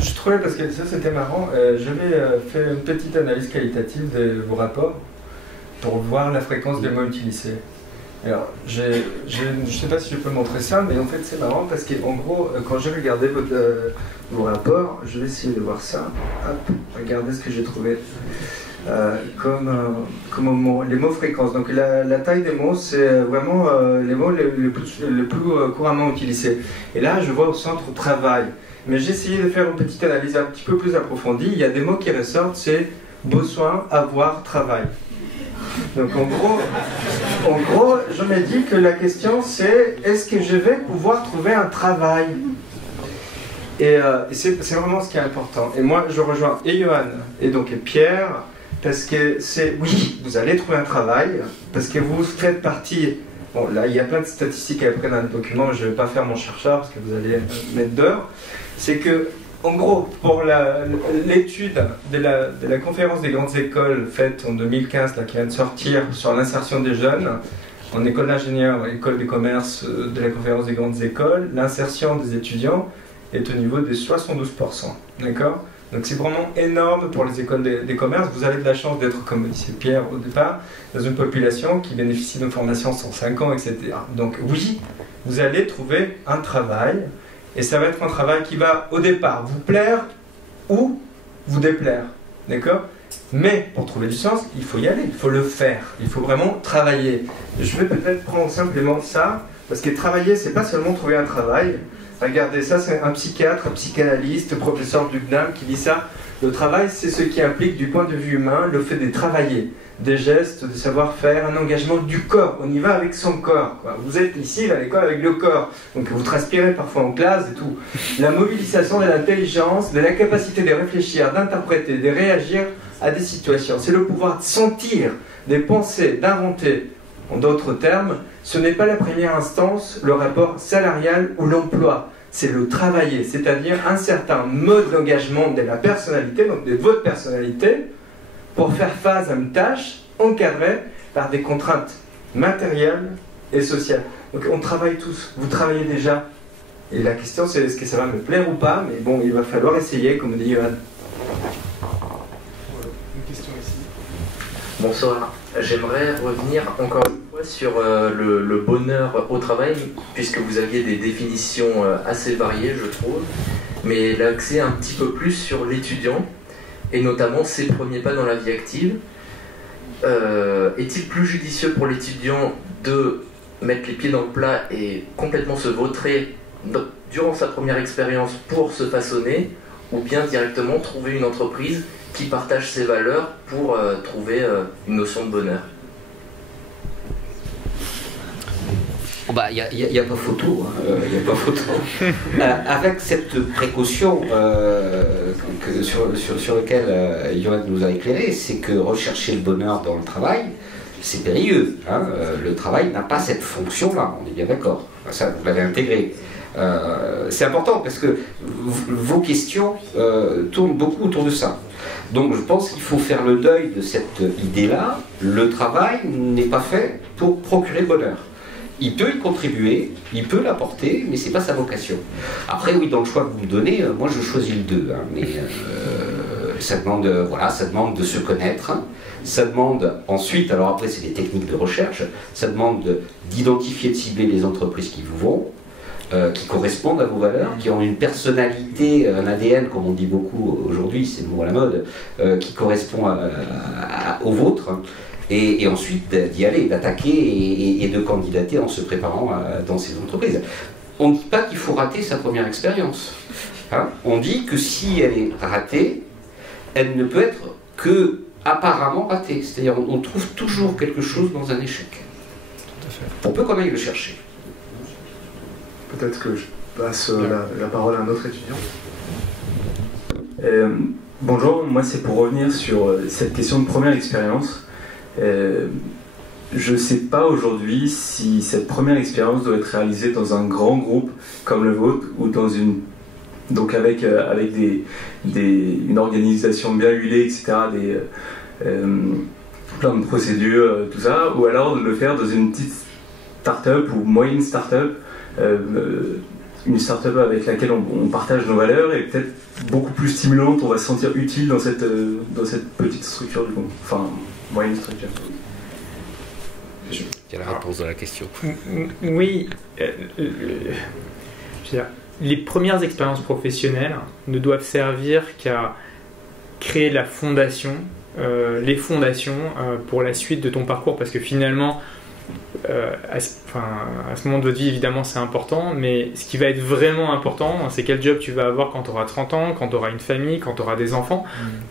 je trouvais, parce que ça c'était marrant, j'avais fait une petite analyse qualitative de vos rapports pour voir la fréquence des mots utilisés. Alors, je ne sais pas si je peux montrer ça, mais en fait c'est marrant parce qu'en gros, quand j'ai regardé vos rapports, je vais essayer de voir ça. Hop, regardez ce que j'ai trouvé. Comme les mots fréquences. Donc la taille des mots, c'est vraiment les mots les plus couramment utilisés. Et là, je vois au centre travail. Mais j'ai essayé de faire une petite analyse un petit peu plus approfondie. Il y a des mots qui ressortent, c'est besoin, avoir, travail. Donc en gros, je me dis que la question c'est, est-ce que je vais pouvoir trouver un travail? Et c'est vraiment ce qui est important. Et moi, je rejoins et Johan et Pierre, parce que c'est, oui, vous allez trouver un travail, parce que vous faites partie, bon là il y a plein de statistiques après dans le document, je ne vais pas faire mon chercheur, parce que vous allez mettre d'heures, c'est que, en gros, pour l'étude de la conférence des grandes écoles faite en 2015, là, qui vient de sortir, sur l'insertion des jeunes, en école d'ingénieur, école de commerce de la conférence des grandes écoles, l'insertion des étudiants, est au niveau des 72%. D'accord? Donc c'est vraiment énorme pour les écoles des commerces. Vous avez de la chance d'être, comme disait Pierre au départ, dans une population qui bénéficie d'une formation sur 5 ans, etc. Donc oui, vous allez trouver un travail, et ça va être un travail qui va au départ vous plaire ou vous déplaire. D'accord? Mais pour trouver du sens, il faut y aller, il faut le faire, il faut vraiment travailler. Je vais peut-être prendre simplement ça, parce que travailler, c'est pas seulement trouver un travail. Regardez, ça c'est un psychiatre, un psychanalyste, professeur du CNAM qui dit ça. Le travail, c'est ce qui implique du point de vue humain le fait de travailler, des gestes, de savoir-faire, un engagement du corps. On y va avec son corps, quoi. Vous êtes ici à l'école avec le corps, donc vous transpirez parfois en classe et tout. La mobilisation de l'intelligence, de la capacité de réfléchir, d'interpréter, de réagir à des situations. C'est le pouvoir de sentir, de penser, d'inventer. En d'autres termes, ce n'est pas la première instance, le rapport salarial ou l'emploi. C'est le travailler, c'est-à-dire un certain mode d'engagement de la personnalité, donc de votre personnalité, pour faire face à une tâche encadrée par des contraintes matérielles et sociales. Donc on travaille tous, vous travaillez déjà. Et la question c'est est-ce que ça va me plaire ou pas, mais bon, il va falloir essayer, comme dit Johan. Bonsoir, j'aimerais revenir encore une fois sur le bonheur au travail, puisque vous aviez des définitions assez variées, je trouve, mais l'accès un petit peu plus sur l'étudiant, et notamment ses premiers pas dans la vie active. Est-il plus judicieux pour l'étudiant de mettre les pieds dans le plat et complètement se vautrer durant sa première expérience pour se façonner, ou bien directement trouver une entreprise qui partage ses valeurs pour trouver une notion de bonheur? Il n'y a pas photo, y a pas photo. Avec cette précaution sur laquelle Johan nous a éclairé, c'est que rechercher le bonheur dans le travail, c'est périlleux. Hein. Le travail n'a pas cette fonction-là, on est bien d'accord. Ça, vous l'avez intégré. C'est important parce que vos questions tournent beaucoup autour de ça. Donc je pense qu'il faut faire le deuil de cette idée-là. Le travail n'est pas fait pour procurer le bonheur. Il peut y contribuer, il peut l'apporter, mais ce n'est pas sa vocation. Après, oui, dans le choix que vous me donnez, moi je choisis le 2. Hein, mais ça demande, ça demande de se connaître. Ça demande ensuite, alors après c'est des techniques de recherche, ça demande d'identifier, de cibler les entreprises qui vous vont, qui correspondent à vos valeurs, qui ont une personnalité, un ADN, comme on dit beaucoup aujourd'hui, c'est le mot à la mode, qui correspond au vôtre. Et ensuite d'y aller, d'attaquer et de candidater en se préparant dans ces entreprises. On ne dit pas qu'il faut rater sa première expérience. Hein? On dit que si elle est ratée, elle ne peut être que apparemment ratée. C'est-à-dire on trouve toujours quelque chose dans un échec. Tout à fait. On peut quand même le chercher. Peut-être que je passe la parole à un autre étudiant. Bonjour, moi c'est pour revenir sur cette question de première expérience. Je ne sais pas aujourd'hui si cette première expérience doit être réalisée dans un grand groupe comme le vôtre ou dans une donc avec une organisation bien huilée, etc., plein de procédures, tout ça, ou alors de le faire dans une petite start-up ou moyenne start-up, une start-up avec laquelle on partage nos valeurs et peut-être beaucoup plus stimulante, on va se sentir utile dans cette petite structure du coup. Enfin, moyenne structure. Il y a la réponse de la question. Oui. Je veux dire, les premières expériences professionnelles ne doivent servir qu'à créer la fondation, les fondations pour la suite de ton parcours, parce que finalement, à ce moment de votre vie, évidemment, c'est important, mais ce qui va être vraiment important, c'est quel job tu vas avoir quand tu auras 30 ans, quand tu auras une famille, quand tu auras des enfants.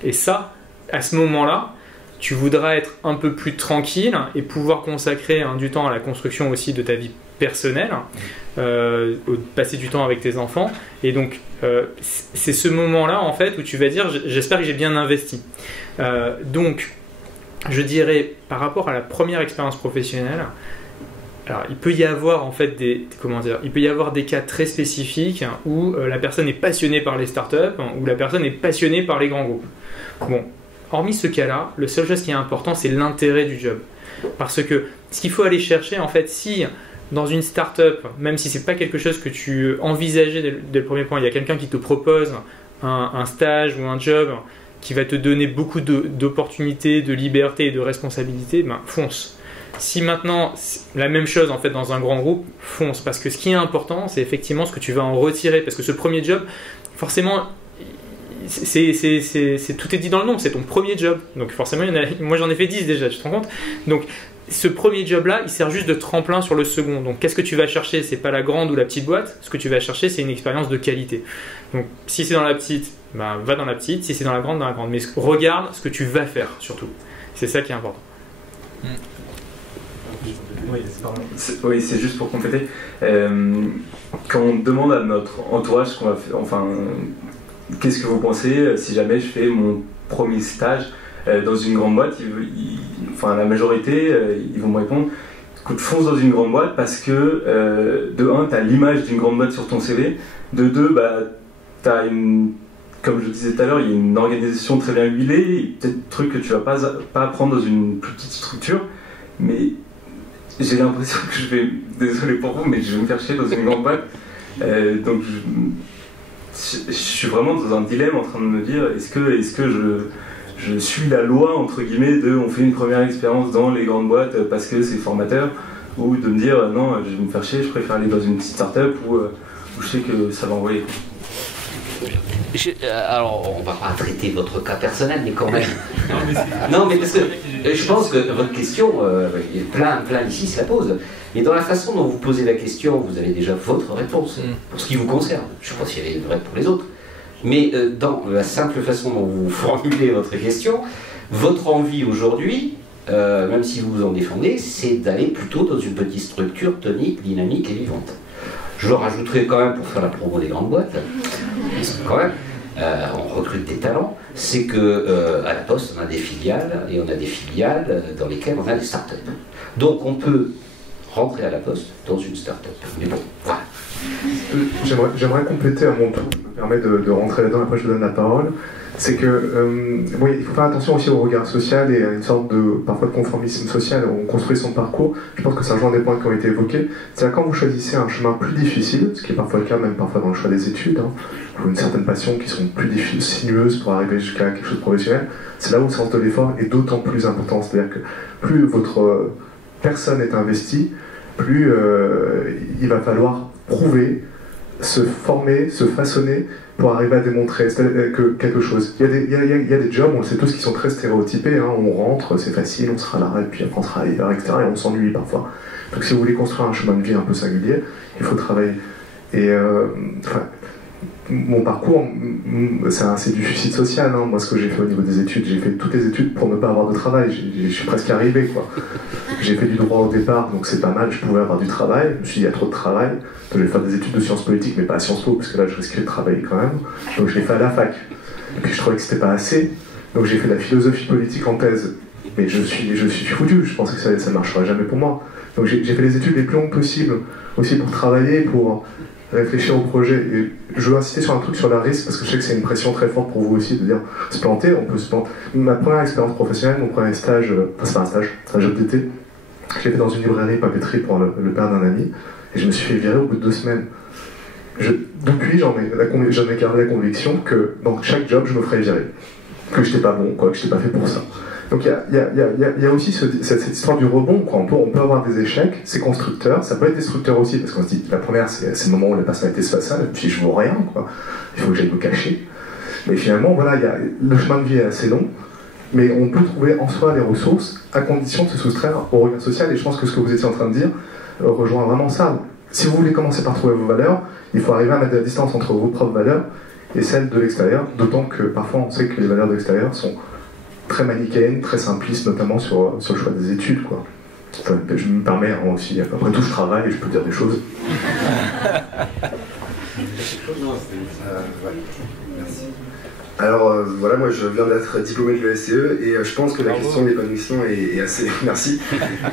Et ça, à ce moment-là, tu voudras être un peu plus tranquille et pouvoir consacrer du temps à la construction aussi de ta vie personnelle, passer du temps avec tes enfants. Et donc, c'est ce moment-là, en fait, où tu vas dire « j'espère que j'ai bien investi ». Donc, je dirais, par rapport à la première expérience professionnelle, alors, il peut y avoir en fait il peut y avoir des cas très spécifiques où la personne est passionnée par les startups, où la personne est passionnée par les grands groupes. Bon. Hormis ce cas-là, le seul chose qui est important, c'est l'intérêt du job. Parce que ce qu'il faut aller chercher, en fait, si dans une start-up, même si c'est pas quelque chose que tu envisageais dès le premier point, il y a quelqu'un qui te propose un stage ou un job qui va te donner beaucoup d'opportunités, de liberté et de responsabilités, ben fonce. Si maintenant, la même chose en fait dans un grand groupe, fonce. Parce que ce qui est important, c'est effectivement ce que tu vas en retirer. Parce que ce premier job, forcément, tout est dit dans le nom, c'est ton premier job. Donc forcément, moi j'en ai fait 10 déjà, tu te rends compte? Donc ce premier job-là, il sert juste de tremplin sur le second. Donc qu'est-ce que tu vas chercher? C'est pas la grande ou la petite boîte. Ce que tu vas chercher, c'est une expérience de qualité. Donc si c'est dans la petite, ben, va dans la petite. Si c'est dans la grande, dans la grande. Mais regarde ce que tu vas faire surtout. C'est ça qui est important. Oui, c'est juste pour compléter. Quand on demande à notre entourage ce qu'on va faire, enfin, qu'est-ce que vous pensez si jamais je fais mon premier stage dans une grande boîte, enfin la majorité, ils vont me répondre écoute, fonce dans une grande boîte parce que de un, tu as l'image d'une grande boîte sur ton CV, de deux, bah, tu as comme je disais tout à l'heure, il y a une organisation très bien huilée, peut-être des trucs que tu vas pas apprendre dans une plus petite structure, mais j'ai l'impression que je vais, désolé pour vous, mais je vais me faire chier dans une grande boîte. Donc je suis vraiment dans un dilemme en train de me dire est-ce que je suis la loi entre guillemets de on fait une première expérience dans les grandes boîtes parce que c'est formateur, ou de me dire non, je vais me faire chier, je préfère aller dans une petite start-up où je sais que ça va envoyer. Alors, on va pas traiter votre cas personnel, mais quand même. Non, mais parce que je pense que votre question, plein ici se la pose. Mais dans la façon dont vous posez la question, vous avez déjà votre réponse pour ce qui vous concerne. Je ne sais pas si elle est vraie pour les autres. Mais dans la simple façon dont vous formulez votre question, votre envie aujourd'hui, même si vous vous en défendez, c'est d'aller plutôt dans une petite structure tonique, dynamique et vivante. Je le rajouterai quand même pour faire la promo des grandes boîtes. Quand même, on recrute des talents, c'est que à la Poste on a des filiales et on a des filiales dans lesquelles on a des startups. Donc on peut rentrer à la Poste dans une startup. Mais bon, voilà. J'aimerais compléter à mon tour, je me permets de rentrer là-dedans, après je vous donne la parole. C'est que oui, il faut faire attention aussi au regard social et à une sorte de parfois de conformisme social. On construit son parcours. Je pense que ça rejoint des points qui ont été évoqués. C'est-à-dire quand vous choisissez un chemin plus difficile, ce qui est parfois le cas, même parfois dans le choix des études, ou une certaine passion qui sont plus sinueuses pour arriver jusqu'à quelque chose de professionnel, c'est là où le sens de l'effort est d'autant plus important. C'est-à-dire que plus votre personne est investie, plus il va falloir prouver, se former, se façonner pour arriver à démontrer que quelque chose. Il y a des jobs, on le sait tous, qui sont très stéréotypés. On rentre, c'est facile, on sera là, et puis après on sera ailleurs, etc. Et on s'ennuie parfois. Donc si vous voulez construire un chemin de vie un peu singulier, il faut travailler. Et mon parcours, c'est du suicide social. Moi, ce que j'ai fait au niveau des études, j'ai fait toutes les études pour ne pas avoir de travail. Je suis presque arrivé, quoi. J'ai fait du droit au départ, donc c'est pas mal, je pouvais avoir du travail. Je me suis dit, il y a trop de travail. Donc, je vais faire des études de sciences politiques, mais pas à Sciences Po, parce que là, je risquais de travailler quand même. Donc, je l'ai fait à la fac. Et puis, je trouvais que c'était pas assez. Donc, j'ai fait de la philosophie politique en thèse. Mais je suis foutu. Je pensais que ça marcherait jamais pour moi. Donc, j'ai fait les études les plus longues possibles, aussi pour travailler, pour réfléchir au projet. Et je veux insister sur un truc sur la risque, parce que je sais que c'est une pression très forte pour vous aussi de dire se planter, on peut se planter. Ma première expérience professionnelle, mon premier stage, c'est pas un stage, c'est un job d'été. Je l'ai fait dans une librairie papeterie pour le père d'un ami, et je me suis fait virer au bout de 2 semaines. Depuis, j'en ai gardé la conviction que dans chaque job, je me ferais virer. Que j'étais pas bon, quoi, que j'étais pas fait pour ça. Donc il y a aussi cette histoire du rebond, quoi. On peut avoir des échecs, c'est constructeur, ça peut être destructeur aussi, parce qu'on se dit, la première, c'est le moment où la personnalité se façonne, et puis je vaux rien, quoi. Il faut que j'aille me cacher. Mais finalement, voilà, le chemin de vie est assez long, mais on peut trouver en soi les ressources, à condition de se soustraire au regard social, et je pense que ce que vous étiez en train de dire rejoint vraiment ça. Si vous voulez commencer par trouver vos valeurs, il faut arriver à mettre de la distance entre vos propres valeurs et celles de l'extérieur, d'autant que parfois on sait que les valeurs de l'extérieur sont très manichéenne, très simpliste, notamment sur le choix des études, quoi. Enfin, je me permets aussi, après tout je travaille et je peux dire des choses. Merci. Alors voilà, moi je viens d'être diplômé de l'ESCE et je pense que la question de l'épanouissement est assez, merci,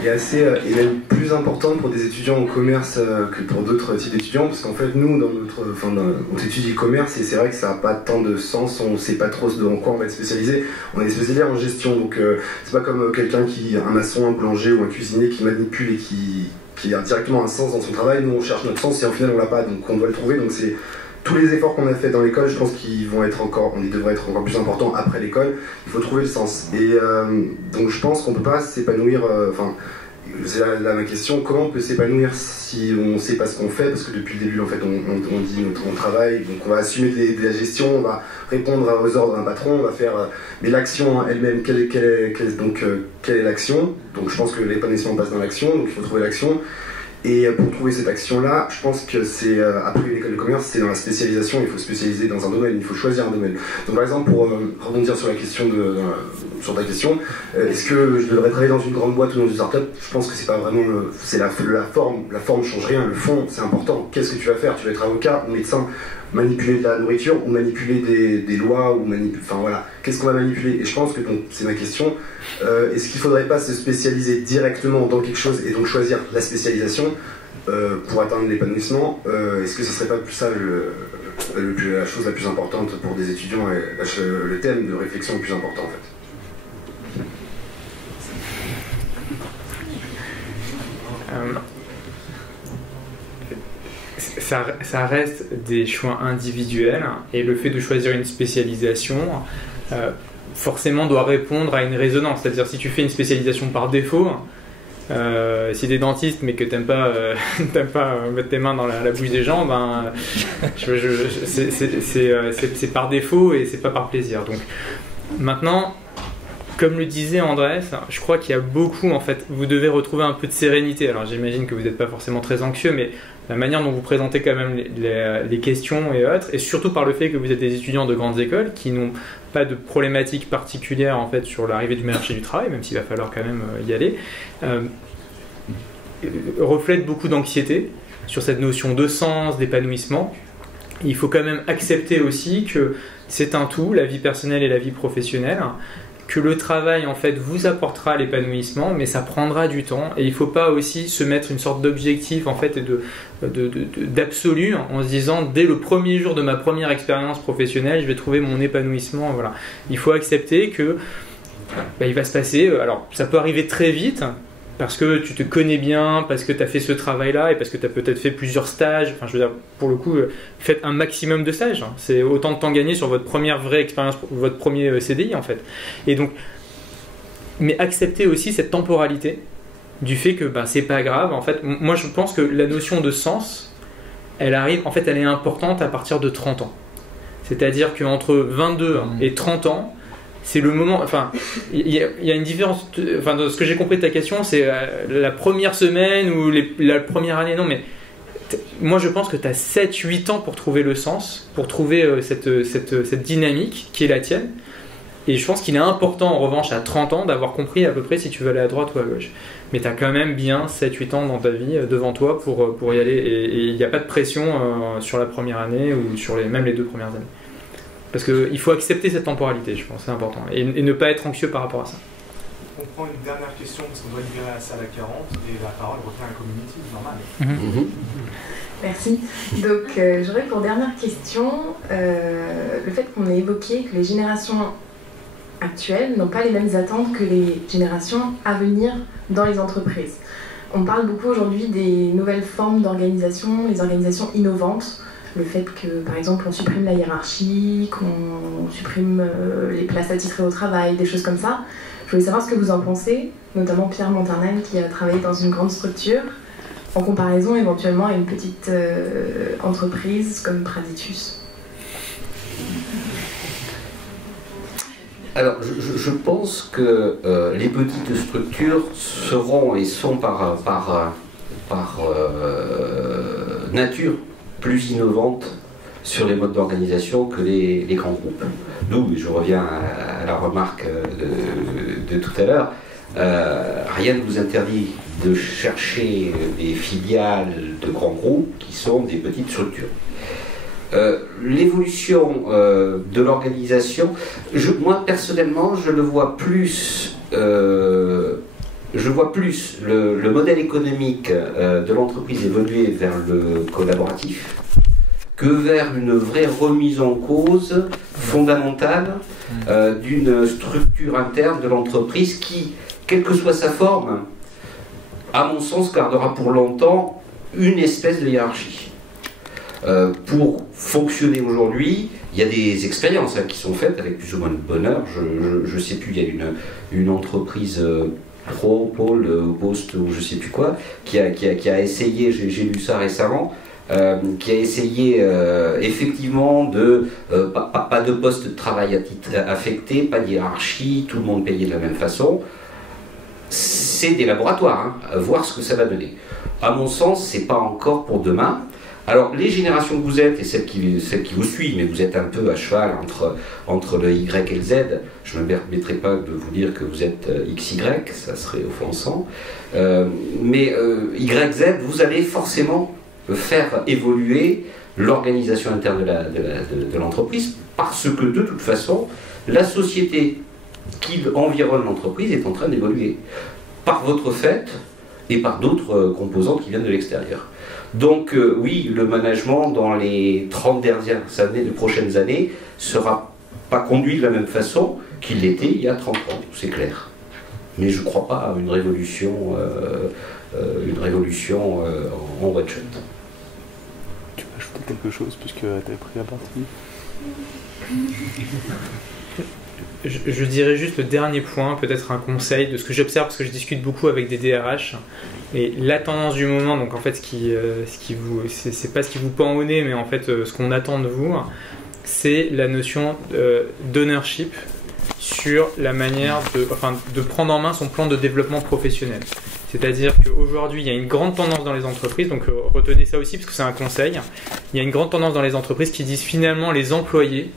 est même plus importante pour des étudiants en commerce que pour d'autres types d'étudiants, parce qu'en fait nous, on étudie commerce et c'est vrai que ça n'a pas tant de sens, on ne sait pas trop dans quoi on va être spécialisé, on est spécialisé en gestion, donc c'est pas comme quelqu'un un maçon, un boulanger ou un cuisinier qui manipule et qui qui a directement un sens dans son travail. Nous on cherche notre sens et au final on l'a pas, donc on doit le trouver. Donc c'est tous les efforts qu'on a fait dans l'école, je pense qu'ils vont être encore, on devrait être encore plus importants après l'école. Il faut trouver le sens. Et donc je pense qu'on peut pas s'épanouir. Enfin, c'est là ma question. Comment on peut s'épanouir si on sait pas ce qu'on fait? Parce que depuis le début, en fait, on dit on travaille, donc on va assumer de la gestion, on va répondre aux ordres d'un patron, on va faire. Mais l'action elle-même, quelle est l'action? Donc je pense que l'épanouissement passe dans l'action, donc il faut trouver l'action. Et pour trouver cette action-là, je pense que c'est, après l'école de commerce, c'est dans la spécialisation, il faut spécialiser dans un domaine, il faut choisir un domaine. Donc par exemple, pour rebondir sur la question sur ta question, est-ce que je devrais travailler dans une grande boîte ou dans une start-up? Je pense que c'est pas vraiment c'est la forme change rien, le fond c'est important. Qu'est-ce que tu vas faire? Tu vas être avocat ou médecin, manipuler de la nourriture ou manipuler des lois ou enfin voilà, qu'est-ce qu'on va manipuler? Et je pense que donc c'est ma question, est-ce qu'il faudrait pas se spécialiser directement dans quelque chose et donc choisir la spécialisation pour atteindre l'épanouissement? Est-ce que ce serait pas plus ça la chose la plus importante pour des étudiants et le thème de réflexion le plus important en fait? Ça reste des choix individuels et le fait de choisir une spécialisation forcément doit répondre à une résonance. C'est-à-dire si tu fais une spécialisation par défaut, si tu es dentiste mais que t'aimes pas mettre tes mains dans la bouche des gens, ben, c'est par défaut et c'est pas par plaisir. Donc maintenant, comme le disait Andrés, je crois qu'il y a beaucoup, en fait, vous devez retrouver un peu de sérénité. Alors j'imagine que vous n'êtes pas forcément très anxieux, mais la manière dont vous présentez quand même les questions et autres, et surtout par le fait que vous êtes des étudiants de grandes écoles qui n'ont pas de problématiques particulières en fait sur l'arrivée du marché du travail, même s'il va falloir quand même y aller, reflète beaucoup d'anxiété sur cette notion de sens, d'épanouissement. Il faut quand même accepter aussi que c'est un tout, la vie personnelle et la vie professionnelle, que le travail en fait vous apportera l'épanouissement, mais ça prendra du temps et il ne faut pas aussi se mettre une sorte d'objectif en fait d'absolu en se disant dès le premier jour de ma première expérience professionnelle je vais trouver mon épanouissement. Voilà. Il faut accepter que il va se passer, alors ça peut arriver très vite parce que tu te connais bien, parce que tu as fait ce travail-là et parce que tu as peut-être fait plusieurs stages. Enfin, je veux dire, pour le coup, faites un maximum de stages. C'est autant de temps gagné sur votre première vraie expérience, votre premier CDI en fait. Et donc, mais acceptez aussi cette temporalité du fait que c'est pas grave. En fait, moi je pense que la notion de sens, elle arrive, en fait, elle est importante à partir de 30 ans. C'est-à-dire qu'entre 22 et 30 ans, c'est le moment, enfin, il y a une différence, enfin, dans ce que j'ai compris de ta question, c'est la première semaine ou la première année, non, mais moi je pense que tu as 7-8 ans pour trouver le sens, pour trouver cette dynamique qui est la tienne, et je pense qu'il est important en revanche à 30 ans d'avoir compris à peu près si tu veux aller à droite ou à gauche. Mais tu as quand même bien 7-8 ans dans ta vie devant toi pour y aller, et il n'y a pas de pression sur la première année ou sur même les 2 premières années. Parce qu'il faut accepter cette temporalité, je pense, c'est important. Et ne pas être anxieux par rapport à ça. On prend une dernière question, parce qu'on doit libérer la salle à 40, et la parole revient à la community, normal. Merci. Donc, j'aurais pour dernière question le fait qu'on ait évoqué que les générations actuelles n'ont pas les mêmes attentes que les générations à venir dans les entreprises. On parle beaucoup aujourd'hui des nouvelles formes d'organisation, les organisations innovantes. Le fait que, par exemple, on supprime la hiérarchie, qu'on supprime les places attitrées au travail, des choses comme ça. Je voulais savoir ce que vous en pensez, notamment Pierre Montarnel qui a travaillé dans une grande structure, en comparaison éventuellement à une petite entreprise comme Praditus. Alors, je pense que les petites structures seront et sont par nature plus innovantes sur les modes d'organisation que les grands groupes. D'où, je reviens à la remarque de tout à l'heure, rien ne vous interdit de chercher des filiales de grands groupes qui sont des petites structures. L'évolution de l'organisation, moi personnellement, je le vois plus. Je vois plus le modèle économique de l'entreprise évoluer vers le collaboratif que vers une vraie remise en cause fondamentale d'une structure interne de l'entreprise qui, quelle que soit sa forme, à mon sens, gardera pour longtemps une espèce de hiérarchie. Pour fonctionner aujourd'hui, il y a des expériences qui sont faites avec plus ou moins de bonheur. Je ne sais plus, il y a une entreprise Pôle, Post ou je ne sais plus quoi, qui a essayé, j'ai lu ça récemment, qui a essayé effectivement de pas de poste de travail à titre affecté, pas de hiérarchie, tout le monde payé de la même façon. C'est des laboratoires, voir ce que ça va donner. À mon sens, c'est pas encore pour demain. Alors, les générations que vous êtes et celles qui vous suivent, mais vous êtes un peu à cheval entre le Y et le Z, je ne me permettrai pas de vous dire que vous êtes XY, ça serait offensant, mais YZ, vous allez forcément faire évoluer l'organisation interne de l'entreprise, parce que de toute façon, la société qui environne l'entreprise est en train d'évoluer, par votre fait et par d'autres composantes qui viennent de l'extérieur. Donc oui, le management dans les 30 dernières années, les prochaines années, ne sera pas conduit de la même façon qu'il l'était il y a 30 ans, c'est clair. Mais je ne crois pas à une révolution en one shot. Tu peux ajouter quelque chose puisque tu as pris la partie? Je dirais juste le dernier point, peut-être un conseil de ce que j'observe, parce que je discute beaucoup avec des DRH, et la tendance du moment, donc en fait c'est pas ce qui vous pend au nez, mais en fait ce qu'on attend de vous, c'est la notion d'ownership sur la manière de prendre en main son plan de développement professionnel. C'est-à-dire qu'aujourd'hui, il y a une grande tendance dans les entreprises, donc retenez ça aussi parce que c'est un conseil, il y a une grande tendance dans les entreprises qui disent finalement les employés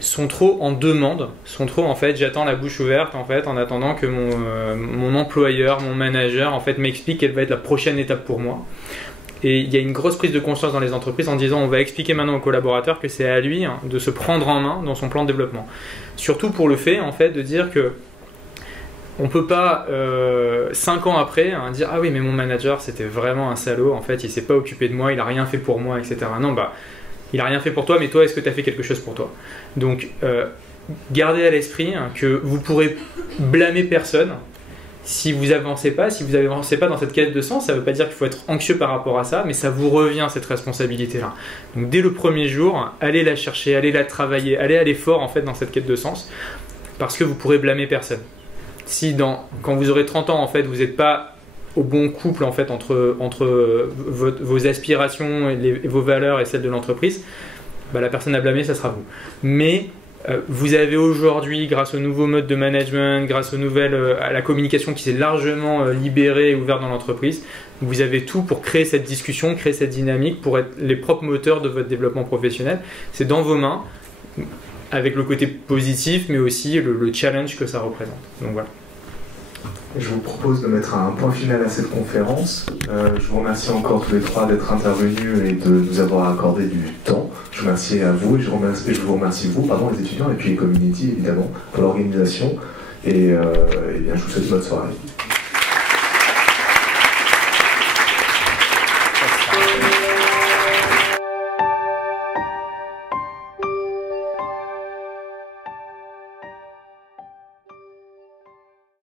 sont trop en demande, sont trop en fait j'attends la bouche ouverte en fait en attendant que mon employeur, mon manager en fait m'explique quelle va être la prochaine étape pour moi. Et il y a une grosse prise de conscience dans les entreprises en disant on va expliquer maintenant aux collaborateurs que c'est à lui de se prendre en main dans son plan de développement. Surtout pour le fait en fait de dire que on peut pas 5 ans après dire ah oui mais mon manager c'était vraiment un salaud en fait il s'est pas occupé de moi, il a rien fait pour moi etc. Non il n'a rien fait pour toi, mais toi, est-ce que tu as fait quelque chose pour toi? Donc, gardez à l'esprit que vous pourrez blâmer personne si vous n'avancez pas. Si vous n'avancez pas dans cette quête de sens, ça ne veut pas dire qu'il faut être anxieux par rapport à ça, mais ça vous revient, cette responsabilité-là. Donc, dès le premier jour, allez la chercher, allez la travailler, allez aller fort en fait, dans cette quête de sens, parce que vous pourrez blâmer personne. Si quand vous aurez 30 ans, en fait, vous n'êtes pas au bon couple en fait entre vos aspirations et vos valeurs et celles de l'entreprise, la personne à blâmer, ça sera vous. Mais vous avez aujourd'hui, grâce aux nouveaux modes de management, grâce à la communication qui s'est largement libérée et ouverte dans l'entreprise, vous avez tout pour créer cette discussion, créer cette dynamique, pour être les propres moteurs de votre développement professionnel. C'est dans vos mains, avec le côté positif, mais aussi le challenge que ça représente. Donc voilà. Je vous propose de mettre un point final à cette conférence. Je vous remercie encore tous les trois d'être intervenus et de nous avoir accordé du temps. Je vous remercie à vous et je vous remercie vous, les étudiants et puis les community évidemment pour l'organisation. Et bien, je vous souhaite une bonne soirée.